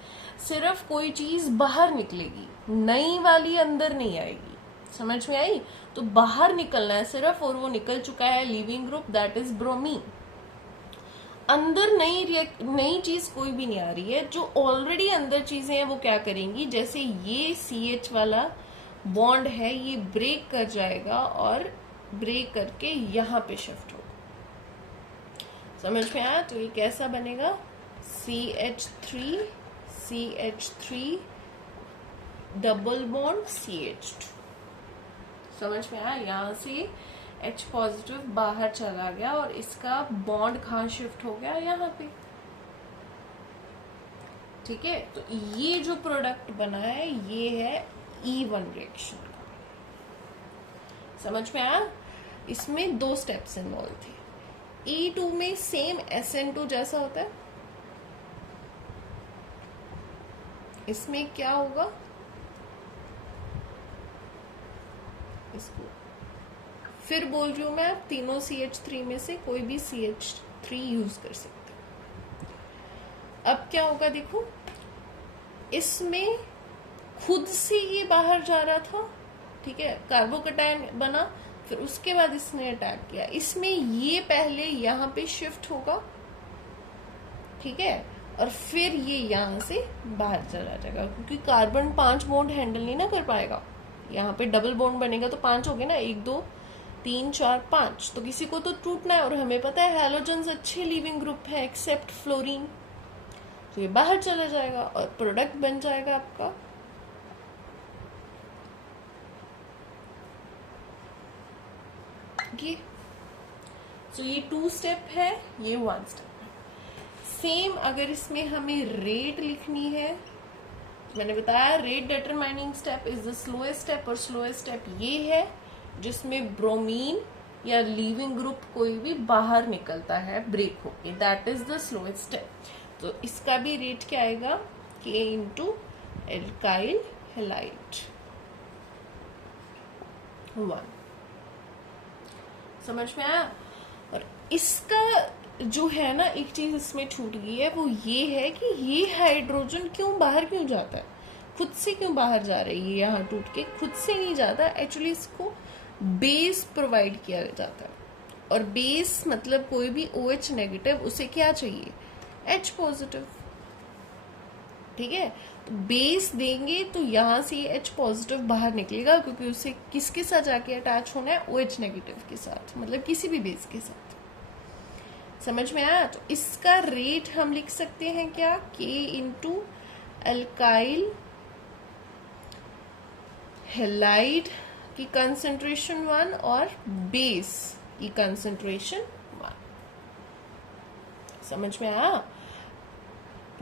सिर्फ कोई चीज बाहर निकलेगी, नई वाली अंदर नहीं आएगी। समझ में आई? तो बाहर निकलना है सिर्फ, और वो निकल चुका है leaving group, that is bromine. अंदर नई चीज कोई भी नहीं आ रही है। जो ऑलरेडी अंदर चीजें हैं वो क्या करेंगी? जैसे ये CH वाला बॉन्ड है, ये ब्रेक कर जाएगा और ब्रेक करके यहाँ पे शिफ्ट होगा। समझ में आया? तो ये कैसा बनेगा? CH3 double bond CH2। समझ में आया? यहाँ से H पॉजिटिव बाहर चला गया और इसका बॉन्ड कहाँ शिफ्ट हो गया? यहाँ पे। ठीक है, तो ये जो प्रोडक्ट बना है ये है E1 रिएक्शन। समझ में आया? इसमें 2 स्टेप्स इन्वॉल्व थे। E2 में सेम SN2 जैसा होता है। इसमें क्या होगा? इसको फिर बोल रही हूं मैं, तीनों CH3 में से कोई भी CH3 यूज कर सकते हैं। अब क्या होगा देखो, इसमें खुद से ये बाहर जा रहा था। ठीक है, कार्बोकटायन बना, फिर उसके बाद इसने अटैक किया। इसमें ये पहले यहाँ पे शिफ्ट होगा, ठीक है, और फिर ये यहाँ से बाहर चला जाएगा, क्योंकि कार्बन 5 बॉन्ड हैंडल नहीं ना कर पाएगा। यहाँ पे डबल बॉन्ड बनेगा तो 5 हो गए ना, 1 2 3 4 5, तो किसी को तो टूटना है, और हमें पता है हैलोजन्स अच्छे लीविंग ग्रुप है एक्सेप्ट फ्लोरीन, तो ये बाहर चला जाएगा और प्रोडक्ट बन जाएगा आपका ये। तो ये 2 स्टेप है, ये 1 स्टेप है। सेम अगर इसमें हमें रेट लिखनी है, मैंने बताया rate determining step is the slowest step, और स्लोएस्ट स्टेप ये है जिसमें ब्रोमीन या लीविंग ग्रुप कोई भी बाहर निकलता है ब्रेक होके, that is the slowest step. तो इसका भी रेट क्या आएगा? K into alkyl halide 1। समझ में आया? और इसका जो है ना, एक चीज इसमें छूट गई है, वो ये है कि ये हाइड्रोजन क्यों जाता है, खुद से क्यों बाहर जा रही है? यहाँ टूट के खुद से नहीं जाता, एक्चुअली इसको बेस प्रोवाइड किया जाता है। और बेस मतलब कोई भी OH नेगेटिव, उसे क्या चाहिए, H पॉजिटिव। ठीक है, तो बेस देंगे तो यहाँ से H पॉजिटिव बाहर निकलेगा, क्योंकि उसे किसके साथ जाके अटैच होना है, OH नेगेटिव के साथ, मतलब किसी भी बेस के साथ। समझ में आया? तो इसका रेट हम लिख सकते हैं क्या, K इंटू अल्काइल हेलाइड की कंसेंट्रेशन 1 और बेस की कंसेंट्रेशन 1। समझ में आया?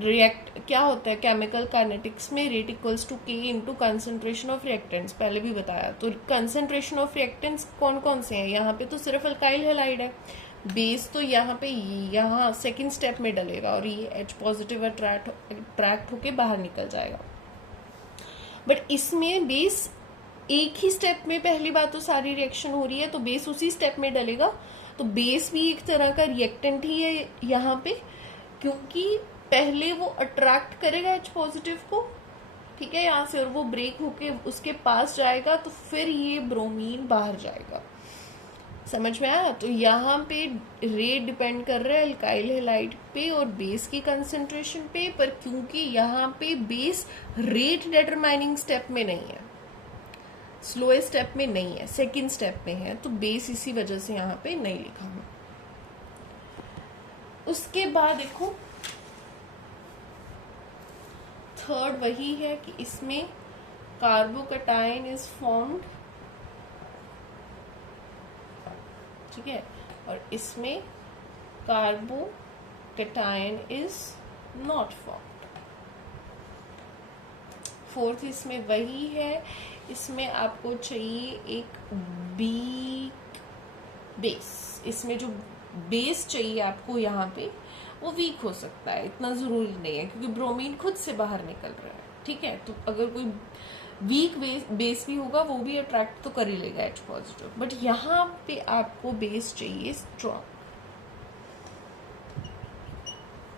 रिएक्ट क्या होता है केमिकल काइनेटिक्स में, rate equals to K into concentration of reactants, पहले भी बताया। तो कंसेंट्रेशन ऑफ रिएक्टेंट्स कौन कौन से हैं, यहाँ पे तो सिर्फ अल्काइल हेलाइड है, बेस तो यहाँ पे यहाँ सेकेंड स्टेप में डलेगा और ये H पॉजिटिव अट्रैक्ट होके बाहर निकल जाएगा। बट इसमें बेस एक ही स्टेप में, पहली बात तो सारी रिएक्शन हो रही है तो बेस उसी स्टेप में डलेगा, तो बेस भी एक तरह का रिएक्टेंट ही है यहाँ पे, क्योंकि पहले वो अट्रैक्ट करेगा H पॉजिटिव को, ठीक है, यहाँ से, और वो ब्रेक होके उसके पास जाएगा, तो फिर ये ब्रोमीन बाहर जाएगा। समझ में आया? तो यहाँ पे रेट डिपेंड कर रहा है अल्काइल हेलाइड पे और बेस की कंसेंट्रेशन पे, पर क्योंकि यहाँ पे बेस रेट डिटरमाइनिंग स्टेप में नहीं है, स्लोएस्ट स्टेप में नहीं है, सेकेंड स्टेप में है, तो बेस इसी वजह से यहाँ पे नहीं लिखा हूं। उसके बाद देखो थर्ड वही है कि इसमें कार्बोकटायन इज फॉर्म्ड, ठीक है, और इसमें carbocation is not formed. Fourth इसमें वही है, इसमें आपको चाहिए एक वीक बेस, इसमें जो बेस चाहिए आपको यहाँ पे वो वीक हो सकता है, इतना जरूरी नहीं है, क्योंकि ब्रोमीन खुद से बाहर निकल रहा है। ठीक है, तो अगर कोई वीक बेस भी होगा वो भी अट्रैक्ट तो कर ही लेगा H पॉजिटिव, बट यहाँ पे आपको बेस चाहिए स्ट्रॉन्ग।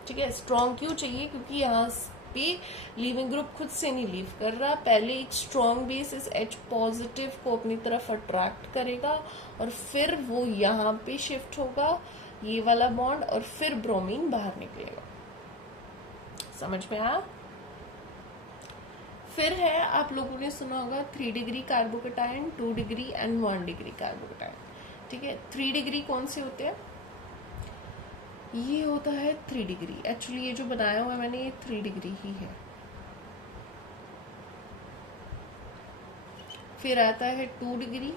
ठीक है, स्ट्रॉन्ग क्यों चाहिए, क्योंकि यहाँ पे लीविंग ग्रुप खुद से नहीं लीव कर रहा, पहले एक स्ट्रॉन्ग बेस इस H पॉजिटिव को अपनी तरफ अट्रैक्ट करेगा और फिर वो यहाँ पे शिफ्ट होगा, ये वाला बॉन्ड, और फिर ब्रोमीन बाहर निकलेगा। समझ में आया? फिर है, आप लोगों ने सुना होगा 3 degree carbocation, 2 degree and 1 degree carbocation. ठीक है, 3 डिग्री कौन से होते हैं, ये होता है 3 डिग्री, एक्चुअली ये जो बनाया हुआ है मैंने ये 3 डिग्री ही है। फिर आता है 2 डिग्री,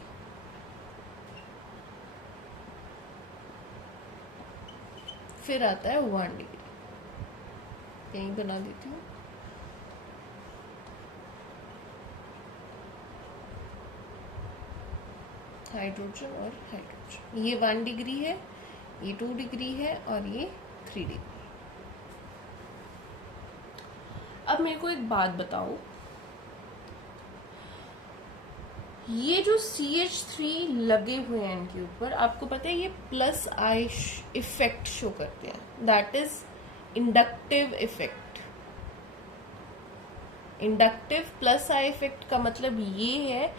फिर आता है 1 डिग्री, यही बना देती हूँ। हाइड्रोजन और हाइड्रोजन, ये 1 डिग्री है, ये 2 डिग्री है और ये 3 डिग्री। अब मेरे को एक बात बताओ, ये जो CH3 लगे हुए हैं इनके ऊपर, आपको पता है ये प्लस आई इफेक्ट शो करते हैं, that is inductive effect. Inductive plus I effect का मतलब ये है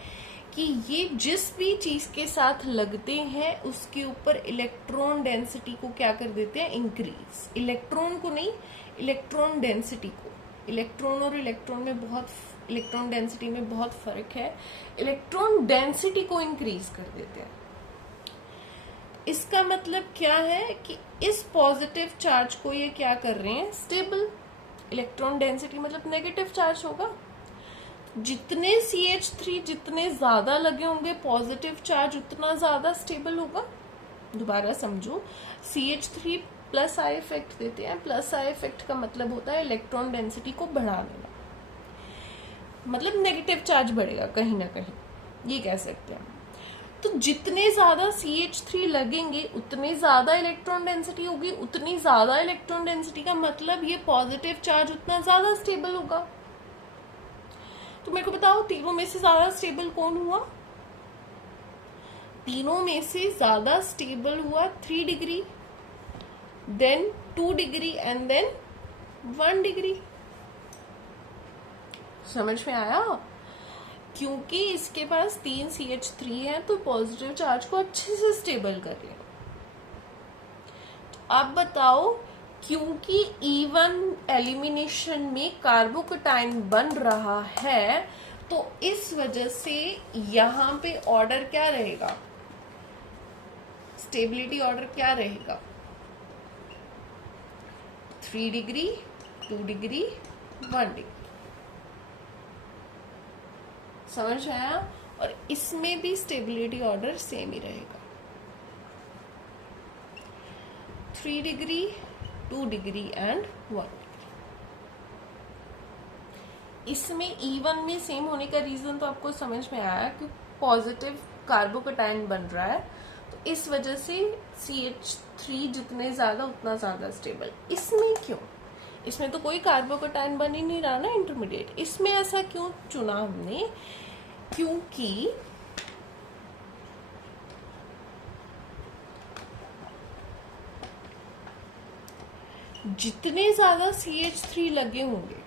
कि ये जिस भी चीज के साथ लगते हैं उसके ऊपर इलेक्ट्रॉन डेंसिटी को क्या कर देते हैं, इंक्रीज। इलेक्ट्रॉन को नहीं, इलेक्ट्रॉन डेंसिटी को। इलेक्ट्रॉन और इलेक्ट्रॉन डेंसिटी में बहुत फर्क है। इलेक्ट्रॉन डेंसिटी को इंक्रीज कर देते हैं। इसका मतलब क्या है कि इस पॉजिटिव चार्ज को ये क्या कर रहे हैं, स्टेबल। इलेक्ट्रॉन डेंसिटी मतलब नेगेटिव चार्ज होगा। जितने CH3 जितने ज्यादा लगे होंगे पॉजिटिव चार्ज, उतना ज्यादा स्टेबल होगा। दोबारा समझो, CH3 प्लस आई इफेक्ट देते हैं। प्लस आई इफेक्ट का मतलब होता है इलेक्ट्रॉन डेंसिटी को बढ़ा देना, मतलब नेगेटिव चार्ज बढ़ेगा कहीं ना कहीं, ये कह सकते हैं। तो जितने ज्यादा CH3 लगेंगे उतने ज्यादा इलेक्ट्रॉन डेंसिटी होगी। उतनी ज्यादा इलेक्ट्रॉन डेंसिटी का मतलब ये पॉजिटिव चार्ज उतना ज्यादा स्टेबल होगा। तो मेरे को बताओ, तीनों में से ज्यादा स्टेबल कौन हुआ? तीनों में से ज्यादा स्टेबल हुआ 3 degree, then 2 degree and then 1 degree. समझ में आया? क्योंकि इसके पास 3 CH3 है तो पॉजिटिव चार्ज को अच्छे से स्टेबल कर रहे हैं। अब बताओ, क्योंकि इवन एलिमिनेशन में कार्बोकेटाइन बन रहा है, तो इस वजह से यहां पे ऑर्डर क्या रहेगा, स्टेबिलिटी ऑर्डर क्या रहेगा, 3 डिग्री, 2 डिग्री, 1 डिग्री। समझ आया? और इसमें भी स्टेबिलिटी ऑर्डर सेम ही रहेगा, 3 डिग्री, 2 डिग्री एंड 1 डिग्री। इसमें E1 में सेम होने का रीजन तो आपको समझ में आया कि पॉजिटिव कार्बोकेटाइन बन रहा है, तो इस वजह से CH3 जितने ज्यादा उतना ज्यादा स्टेबल। इसमें क्यों? इसमें तो कोई कार्बोकेटाइन बन ही नहीं रहा ना इंटरमीडिएट। इसमें ऐसा क्यों चुना हमने? क्योंकि जितने ज्यादा CH3 लगे होंगे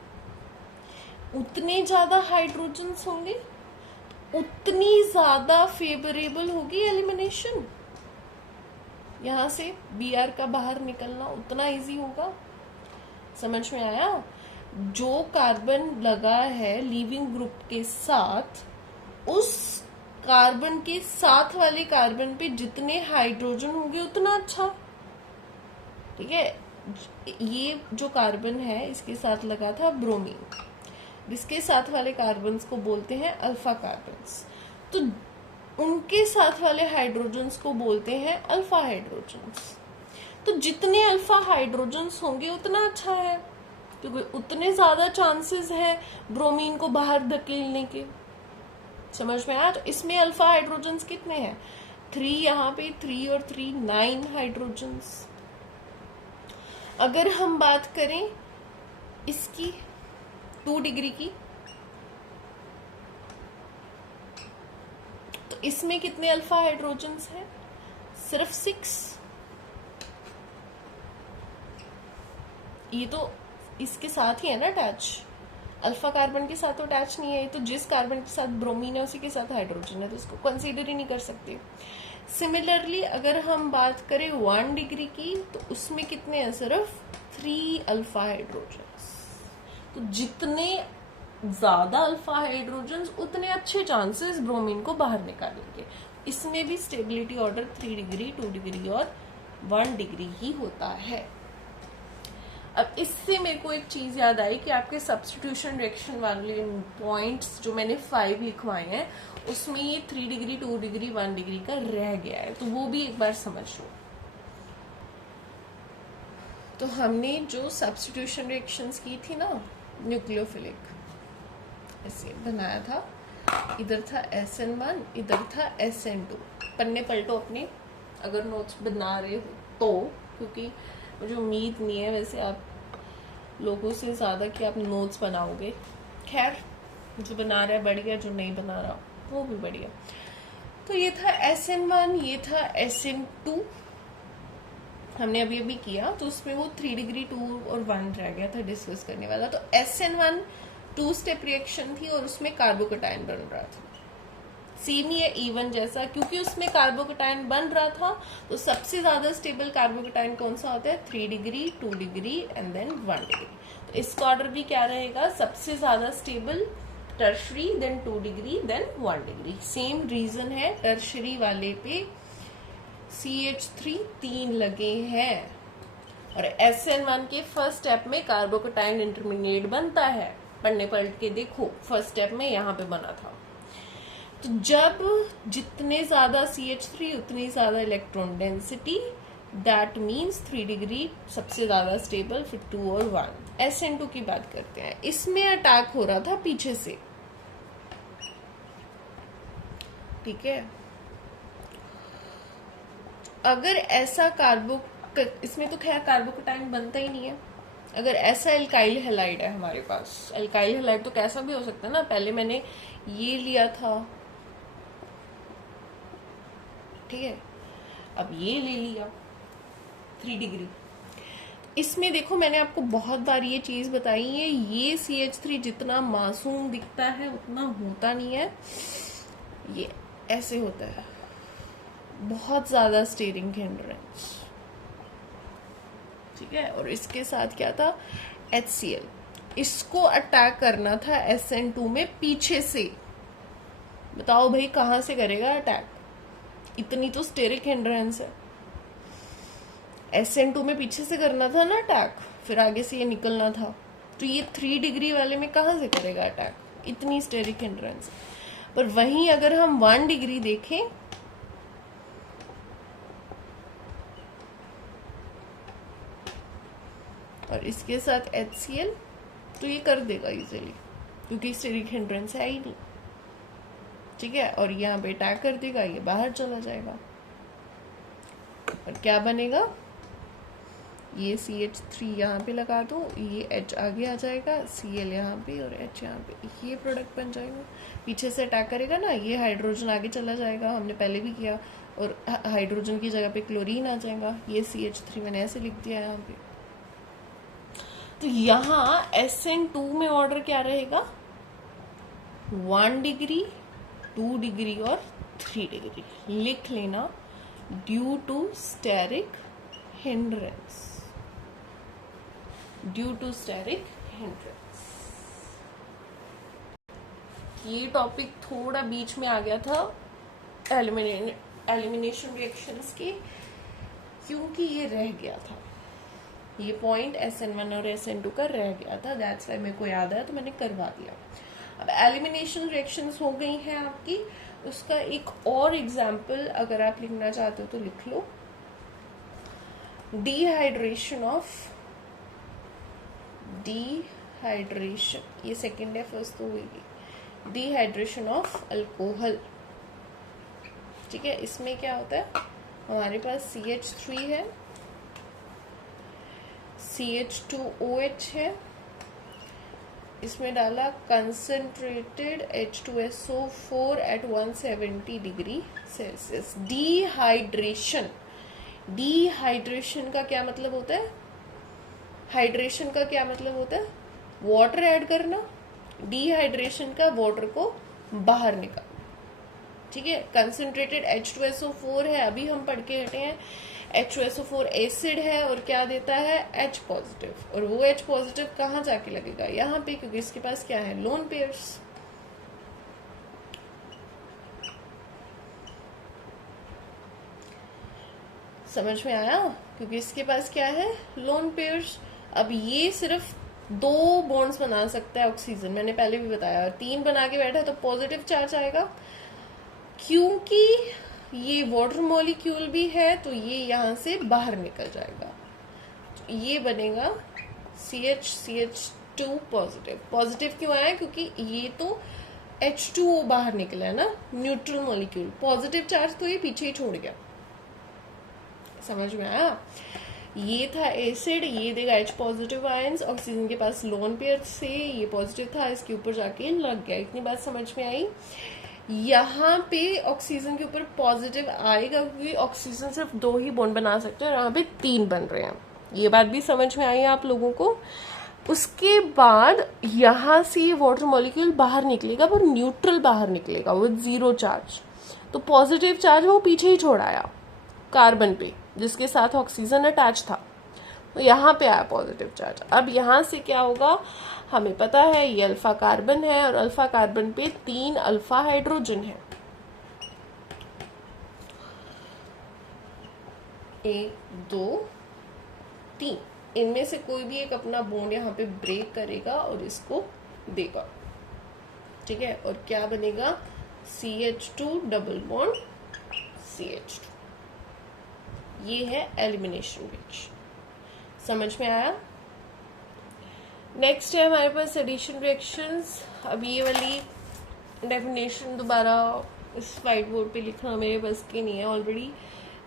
उतने ज्यादा हाइड्रोजन्स होंगे, उतनी ज्यादा फेवरेबल होगी एलिमिनेशन। यहां से Br का बाहर निकलना उतना इजी होगा। समझ में आया? जो कार्बन लगा है लीविंग ग्रुप के साथ, उस कार्बन के साथ वाले कार्बन पे जितने हाइड्रोजन होंगे उतना अच्छा। ठीक है, ये जो कार्बन है इसके साथ लगा था ब्रोमीन, जिसके साथ वाले कार्बन्स को बोलते हैं अल्फा कार्बन्स, तो उनके साथ वाले हाइड्रोजन्स को बोलते हैं अल्फा हाइड्रोजन्स। तो जितने अल्फा हाइड्रोजन्स होंगे उतना अच्छा है, क्योंकि उतने ज्यादा चांसेस हैं ब्रोमीन को बाहर धकेलने के। समझ में आया? तो इसमें अल्फा हाइड्रोजन्स कितने हैं? 3, यहाँ पे 3 और 3 9 हाइड्रोजन्स। अगर हम बात करें इसकी 2 डिग्री की, तो इसमें कितने अल्फा हाइड्रोजन्स हैं? सिर्फ 6। ये तो इसके साथ ही है ना अटैच, अल्फा कार्बन के साथ तो अटैच नहीं है। ये तो जिस कार्बन के साथ ब्रोमीन है उसी के साथ हाइड्रोजन है, तो इसको कंसीडर ही नहीं कर सकते। सिमिलरली अगर हम बात करें 1 डिग्री की, तो उसमें कितने हैं? सिर्फ 3 अल्फा हाइड्रोजन्स। तो जितने ज्यादा अल्फा हाइड्रोजन्स उतने अच्छे चांसेस ब्रोमीन को बाहर निकालेंगे। इसमें भी स्टेबिलिटी ऑर्डर 3 डिग्री, 2 डिग्री और 1 डिग्री ही होता है। अब इससे मेरे को एक चीज याद आई कि आपके सब्स्टिट्यूशन रिएक्शन वाले पॉइंट्स जो मैंने 5 लिखवाए हैं, उसमें ये 3 डिग्री, 2 डिग्री, 1 डिग्री का रह गया है, तो वो भी एक बार समझ लो। तो हमने जो सब्स्टिट्यूशन रिएक्शंस की थी ना, न्यूक्लियोफिलिक, ऐसे बनाया था। इधर था SN1, इधर था SN2। पन्ने पलटो अपने अगर नोट्स बना रहे हो तो, क्योंकि मुझे उम्मीद नहीं है वैसे आप लोगों से ज्यादा कि आप नोट्स बनाओगे। खैर, जो बना रहा है बढ़िया, जो नहीं बना रहा वो भी बढ़िया। तो ये था SN1, ये था SN2, हमने अभी अभी किया। तो उसमें वो 3 डिग्री, 2 और 1 रह गया था डिस्कस करने वाला। तो SN1 2 स्टेप रिएक्शन थी और उसमें कार्बोकेटाइन बन रहा था। सेम ही है E1 जैसा, क्योंकि उसमें कार्बोकेटाइन बन रहा था, तो सबसे ज्यादा स्टेबल कार्बोकेटाइन कौन सा होता है? 3 degree, 2 degree and then 1 degree. तो इसका ऑर्डर भी क्या रहेगा? सबसे ज्यादा stable tertiary, then 2 degree, then 1 degree. Same reason है, टर्शरी वाले पे CH3 3 लगे हैं, और SN1 के फर्स्ट स्टेप में कार्बोकेटाइन इंटरमीडिएट बनता है। पढ़ने पलट के देखो, फर्स्ट स्टेप में यहाँ पे बना था। तो जब जितने ज्यादा CH3 उतनी ज्यादा electron density, that means 3 degree सबसे ज्यादा स्टेबल, फिर 2 और 1। SN2 की बात करते हैं, इसमें अटैक हो रहा था पीछे से। ठीक है, अगर ऐसा इसमें तो खैर कार्बोकेटाइन बनता ही नहीं है। अगर ऐसा एल्काइल हैलाइड है हमारे पास, एल्काइल हैलाइड तो कैसा भी हो सकता है ना। पहले मैंने ये लिया था, ठीक है, अब ये ले लिया 3 डिग्री। इसमें देखो मैंने आपको बहुत बार ये चीज बताई है, ये CH3 जितना मासूम दिखता है उतना होता नहीं है। ये ऐसे होता है, बहुत ज्यादा स्टीयरिंग हिंड्रेंस। ठीक है, और इसके साथ क्या था, HCl। इसको अटैक करना था SN2 में पीछे से। बताओ भाई कहाँ से करेगा अटैक, इतनी तो स्टेरिक हिंड्रेंस है। SN2 में पीछे से करना था ना अटैक, फिर आगे से ये निकलना था, तो ये 3 डिग्री वाले में कहाँ से करेगा अटैक, इतनी स्टेरिक हिंड्रेंस। पर वहीं अगर हम 1 डिग्री देखें, और इसके साथ HCl, तो ये कर देगा इजीली, क्योंकि स्टेरिक हिंड्रेंस है ही नहीं, ठीक है। और यहाँ पे अटैक कर देगा, ये बाहर चला जाएगा, और क्या बनेगा, ये CH3 यहाँ पे लगा दो, ये H आगे आ जाएगा, Cl यहाँ पे और H यहाँ पे, ये प्रोडक्ट बन जाएगा। पीछे से अटैक करेगा ना, ये हाइड्रोजन आगे चला जाएगा, हमने पहले भी किया, और हाइड्रोजन की जगह पे क्लोरीन आ जाएगा। ये CH3 मैंने ऐसे लिख दिया यहाँ पे। तो यहाँ SN2 में ऑर्डर क्या रहेगा, 1 डिग्री, 2 डिग्री और 3 डिग्री। लिख लेना, due to steric hindrance, due to steric hindrance. ये टॉपिक थोड़ा बीच में आ गया था एलिमिनेशन रिएक्शंस के, क्योंकि ये रह गया था, ये पॉइंट SN1 और SN2 का रह गया था, दैट्स वाई मेरे को याद आया तो मैंने करवा दिया। अब एलिमिनेशन रिएक्शंस हो गई हैं आपकी, उसका एक और एग्जाम्पल अगर आप लिखना चाहते हो तो लिख लो, डिहाइड्रेशन, ये सेकेंड है, फर्स्ट तो हुई, डिहाइड्रेशन ऑफ अल्कोहल, ठीक है। इसमें क्या होता है, हमारे पास CH3 है, CH2OH है, इसमें डाला concentrated H2SO4 at 170 degree Celsius. Dehydration, dehydration का क्या मतलब होता है, हाइड्रेशन का क्या मतलब होता है, वाटर ऐड करना, डिहाइड्रेशन का वाटर को बाहर निकाल, ठीक है। कंसंट्रेटेड H2SO4 है, अभी हम पढ़ के हटे हैं, H2SO4 एसिड है और क्या देता है, H पॉजिटिव, और वो H पॉजिटिव कहाँ जाके लगेगा, यहाँ पे, क्योंकि इसके पास क्या है, लोन पेयर्स। समझ में आया, क्योंकि इसके पास क्या है, लोन पेयर्स। अब ये सिर्फ 2 बॉन्ड्स बना सकता है ऑक्सीजन, मैंने पहले भी बताया, 3 बना के बैठा तो पॉजिटिव चार्ज आएगा, क्योंकि ये वाटर मॉलिक्यूल भी है, तो ये यहाँ से बाहर निकल जाएगा, तो ये बनेगा CH2 पॉजिटिव। पॉजिटिव क्यों आया, क्योंकि ये तो H2O बाहर निकला है ना, न्यूट्रल मॉलिक्यूल, पॉजिटिव चार्ज तो ये पीछे ही छोड़ गया। समझ में आया, ये था एसिड, ये देगा H पॉजिटिव आयंस, ऑक्सीजन के पास लोन पेयर से ये पॉजिटिव था, इसके ऊपर जाके लग गया। इतनी बात समझ में आई। यहाँ पे ऑक्सीजन के ऊपर पॉजिटिव आएगा, क्योंकि ऑक्सीजन सिर्फ 2 ही बॉन्ड बना सकते हैं, और यहाँ पे 3 बन रहे हैं। ये बात भी समझ में आई आप लोगों को। उसके बाद यहाँ से ये वाटर मॉलिक्यूल बाहर निकलेगा, पर न्यूट्रल बाहर निकलेगा विद 0 चार्ज, तो पॉजिटिव चार्ज वो पीछे ही छोड़ आया कार्बन पे, जिसके साथ ऑक्सीजन अटैच था, तो यहाँ पे आया पॉजिटिव चार्ज। अब यहाँ से क्या होगा, हमें पता है ये अल्फा कार्बन है, और अल्फा कार्बन पे 3 अल्फा हाइड्रोजन है, 1 2 3, इनमें से कोई भी एक अपना बॉन्ड यहाँ पे ब्रेक करेगा और इसको देगा, ठीक है। और क्या बनेगा, CH2 डबल बॉन्ड CH2, ये है एलिमिनेशन रिएक्शन। समझ में आया। नेक्स्ट है हमारे पास एडिशन रिएक्शंस। अब ये वाली डेफिनेशन दोबारा इस व्हाइट बोर्ड पे लिखना मेरे बस की नहीं है, ऑलरेडी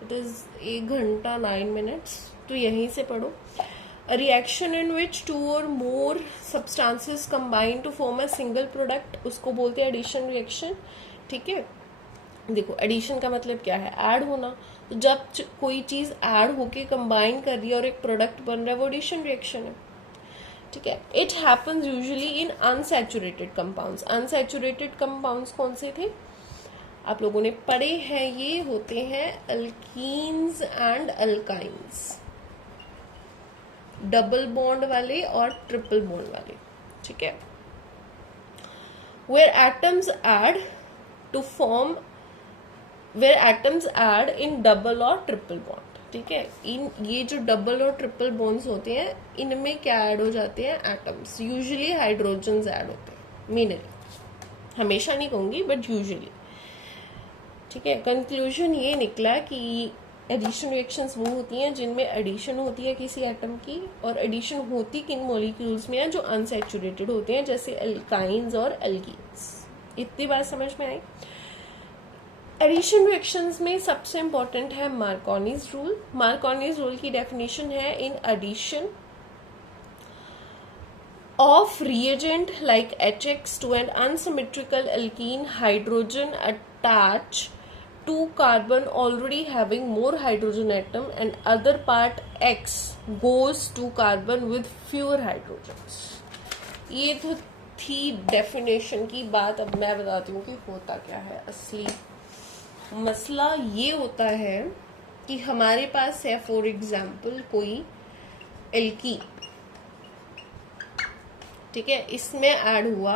इट इज 1 घंटा 9 मिनट्स, तो यहीं से पढ़ो। A reaction in which 2 or more substances combine to form a single product, उसको बोलते हैं एडिशन रिएक्शन, ठीक है। देखो एडिशन का मतलब क्या है, ऐड होना, तो जब कोई चीज ऐड होके कंबाइन कर रही है और एक प्रोडक्ट बन रहा है, वो एडिशन रिएक्शन है, ठीक है। It happens usually in unsaturated compounds. Unsaturated compounds कौन से थे, आप लोगों ने पढ़े हैं, ये होते हैं alkenes and alkynes, double bond वाले और ट्रिपल बॉन्ड वाले, ठीक है। where atoms add to form where atoms add in double और ट्रिपल बॉन्ड, ठीक है। इन ये जो डबल और ट्रिपल बॉन्ड्स होते हैं इनमें क्या ऐड हो जाते हैं, एटम्स, यूजुअली हाइड्रोजन्स ऐड होते हैं, मेनली, हमेशा नहीं कहूंगी बट यूजुअली, ठीक है। कंक्लूजन ये निकला कि एडिशन रिएक्शंस वो होती हैं जिनमें एडिशन होती है किसी एटम की, और एडिशन होती किन मॉलिक्यूल्स में है, जो अनसैचुरेटेड होते हैं, जैसे एल्काइंस और एल्कीन्स। इतनी बात समझ में आई। एडिशन रिएक्शंस में सबसे इंपॉर्टेंट है मार्कोनीज रूल। मार्कोनीज रूल की डेफिनेशन है, in addition of reagent like HX to an unsymmetrical alkene, hydrogen attach to carbon already having more hydrogen atom and other part X goes to carbon with fewer hydrogens। ये तो थी definition की बात। अब मैं बताती हूँ कि होता क्या है। असली मसला ये होता है कि हमारे पास है फॉर एग्जाम्पल कोई एल्कीन, ठीक है, इसमें ऐड हुआ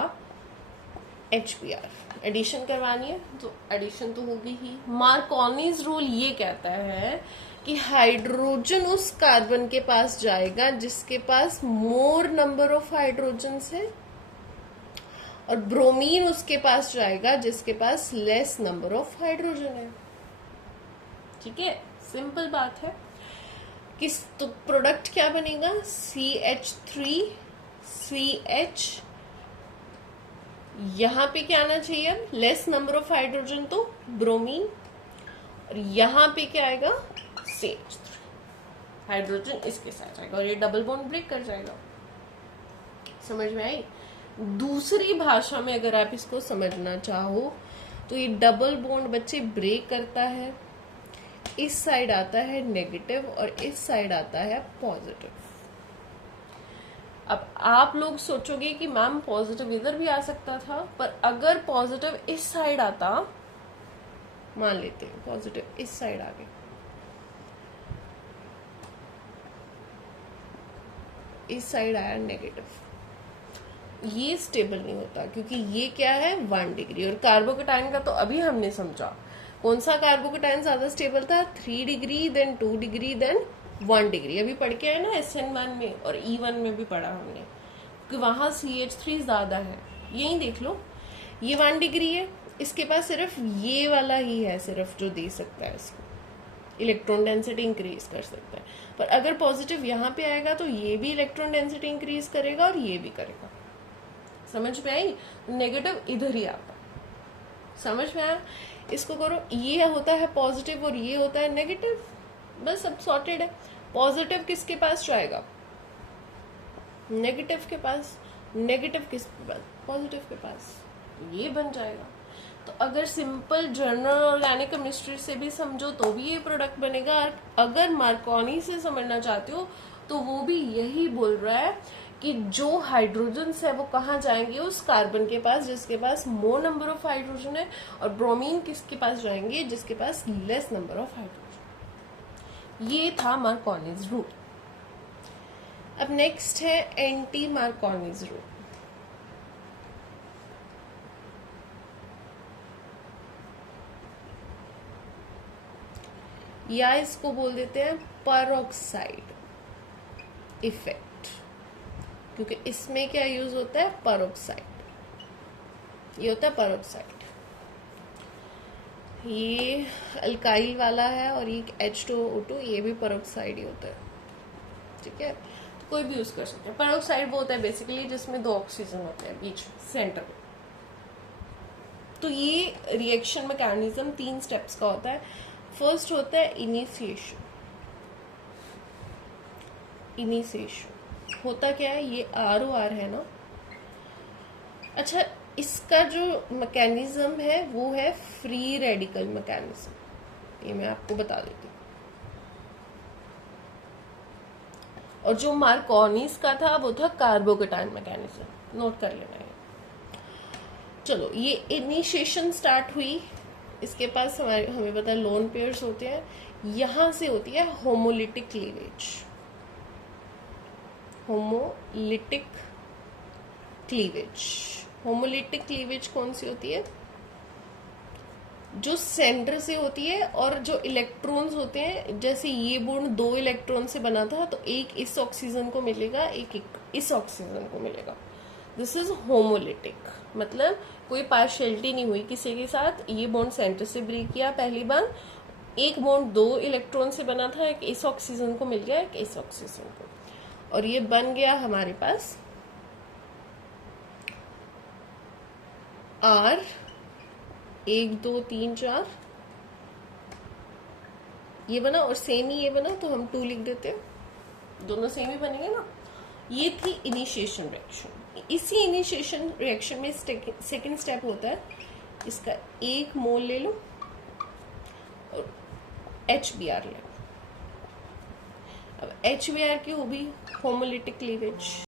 HBr, एडिशन करवानी है तो एडिशन तो होगी ही। मार्कोनीज रूल ये कहता है कि हाइड्रोजन उस कार्बन के पास जाएगा जिसके पास मोर नंबर ऑफ हाइड्रोजन्स है, और ब्रोमीन उसके पास जाएगा जिसके पास लेस नंबर ऑफ हाइड्रोजन है, ठीक है। सिंपल बात है। किस तो प्रोडक्ट क्या बनेगा, CH3CH, यहां पे क्या आना चाहिए, लेस नंबर ऑफ हाइड्रोजन तो ब्रोमीन, और यहां पे क्या आएगा, CH3, हाइड्रोजन इसके साथ आएगा और ये डबल बॉन्ड ब्रेक कर जाएगा। समझ में आई। दूसरी भाषा में अगर आप इसको समझना चाहो तो ये डबल बॉन्ड बच्चे ब्रेक करता है, इस साइड आता है नेगेटिव और इस साइड आता है पॉजिटिव। अब आप लोग सोचोगे कि मैम पॉजिटिव इधर भी आ सकता था, पर अगर पॉजिटिव इस साइड आता, मान लेते हैं पॉजिटिव इस साइड आ गया, इस साइड आया नेगेटिव, ये स्टेबल नहीं होता, क्योंकि ये क्या है 1 डिग्री। और कार्बोकेटाइन का तो अभी हमने समझा, कौन सा कार्बोकेटाइन ज्यादा स्टेबल था, 3 degree, then 2 degree, then 1 degree. अभी पढ़ के आए ना SN1 में, और E1 में भी पढ़ा हमने कि वहां CH3 ज्यादा है। यही देख लो, ये 1 डिग्री है, इसके पास सिर्फ ये वाला ही है सिर्फ जो दे सकता है इसको, इलेक्ट्रॉन डेंसिटी इंक्रीज कर सकता है। पर अगर पॉजिटिव यहाँ पे आएगा तो ये भी इलेक्ट्रॉन डेंसिटी इंक्रीज करेगा और ये भी करेगा। समझ में आई। नेगेटिव इधर ही आता, समझ में आया। इसको करो, ये होता है पॉजिटिव और ये होता है नेगेटिव, बस अब सॉर्टेड है। पॉजिटिव किसके पास जाएगा, नेगेटिव के पास, नेगेटिव किसके पास, पॉजिटिव के पास, ये बन जाएगा। तो अगर सिंपल जनरल ऑर्गेनिक केमिस्ट्री से भी समझो तो भी ये प्रोडक्ट बनेगा, और अगर मार्कोनी से समझना चाहते हो तो वो भी यही बोल रहा है कि जो हाइड्रोजन्स है वो कहाँ जाएंगे, उस कार्बन के पास जिसके पास मोर नंबर ऑफ हाइड्रोजन है, और ब्रोमीन किसके पास जाएंगे, जिसके पास लेस नंबर ऑफ हाइड्रोजन। ये था मार्कोनीज रूल। अब नेक्स्ट है एंटी मार्कोनीज रूल। या इसको बोल देते हैं परऑक्साइड इफेक्ट, क्योंकि इसमें क्या यूज होता है, परऑक्साइड, ये होता है परऑक्साइड। ये अल्काइल वाला है और ये H2O2, ये भी परऑक्साइड ही होता है, ठीक है। तो कोई भी यूज कर सकते हैं। परऑक्साइड वो होता है बेसिकली जिसमें 2 ऑक्सीजन होते हैं बीच में, सेंटर में। तो ये रिएक्शन मैकेनिज्म 3 स्टेप्स का होता है। फर्स्ट होता है इनिशिएशन। इनिशिएशन होता क्या है, ये ROR है ना। अच्छा, इसका जो मैकेनिज्म है वो है फ्री रेडिकल मैकेनिज्म, ये मैं आपको बता देती हूँ। और जो मार्कोनीज का था वो था कार्बोकेटाइन मैकेनिज्म, नोट कर लेना है। चलो, ये इनिशिएशन स्टार्ट हुई, इसके पास हमें पता है लोन पेयर्स होते हैं, यहां से होती है homolytic cleavage. Homolytic cleavage. Homolytic cleavage कौन सी होती है? जो सेंटर से होती है और जो इलेक्ट्रॉन्स होते हैं, जैसे ये बॉन्ड 2 इलेक्ट्रॉन से बना था तो एक इस ऑक्सीजन को मिलेगा, एक इस ऑक्सीजन को मिलेगा। दिस इज होमोलिटिक, मतलब कोई पार्शियलिटी नहीं हुई किसी के साथ। ये बॉन्ड सेंटर से ब्रेक किया पहली बार, एक बॉन्ड 2 इलेक्ट्रॉन से बना था, एक इस ऑक्सीजन को मिल गया, एक इस ऑक्सीजन को, और ये बन गया हमारे पास R 1 2 3 4 ये बना, और सेम ही ये बना तो हम 2 लिख देते हैं, दोनों सेम ही बनेंगे ना। ये थी इनिशिएशन रिएक्शन। इसी इनिशिएशन रिएक्शन में सेकंड स्टेप होता है, इसका 1 मोल ले लो और HBr ले लो। अब HBr की होगी होमोलिटिक क्लीवेज।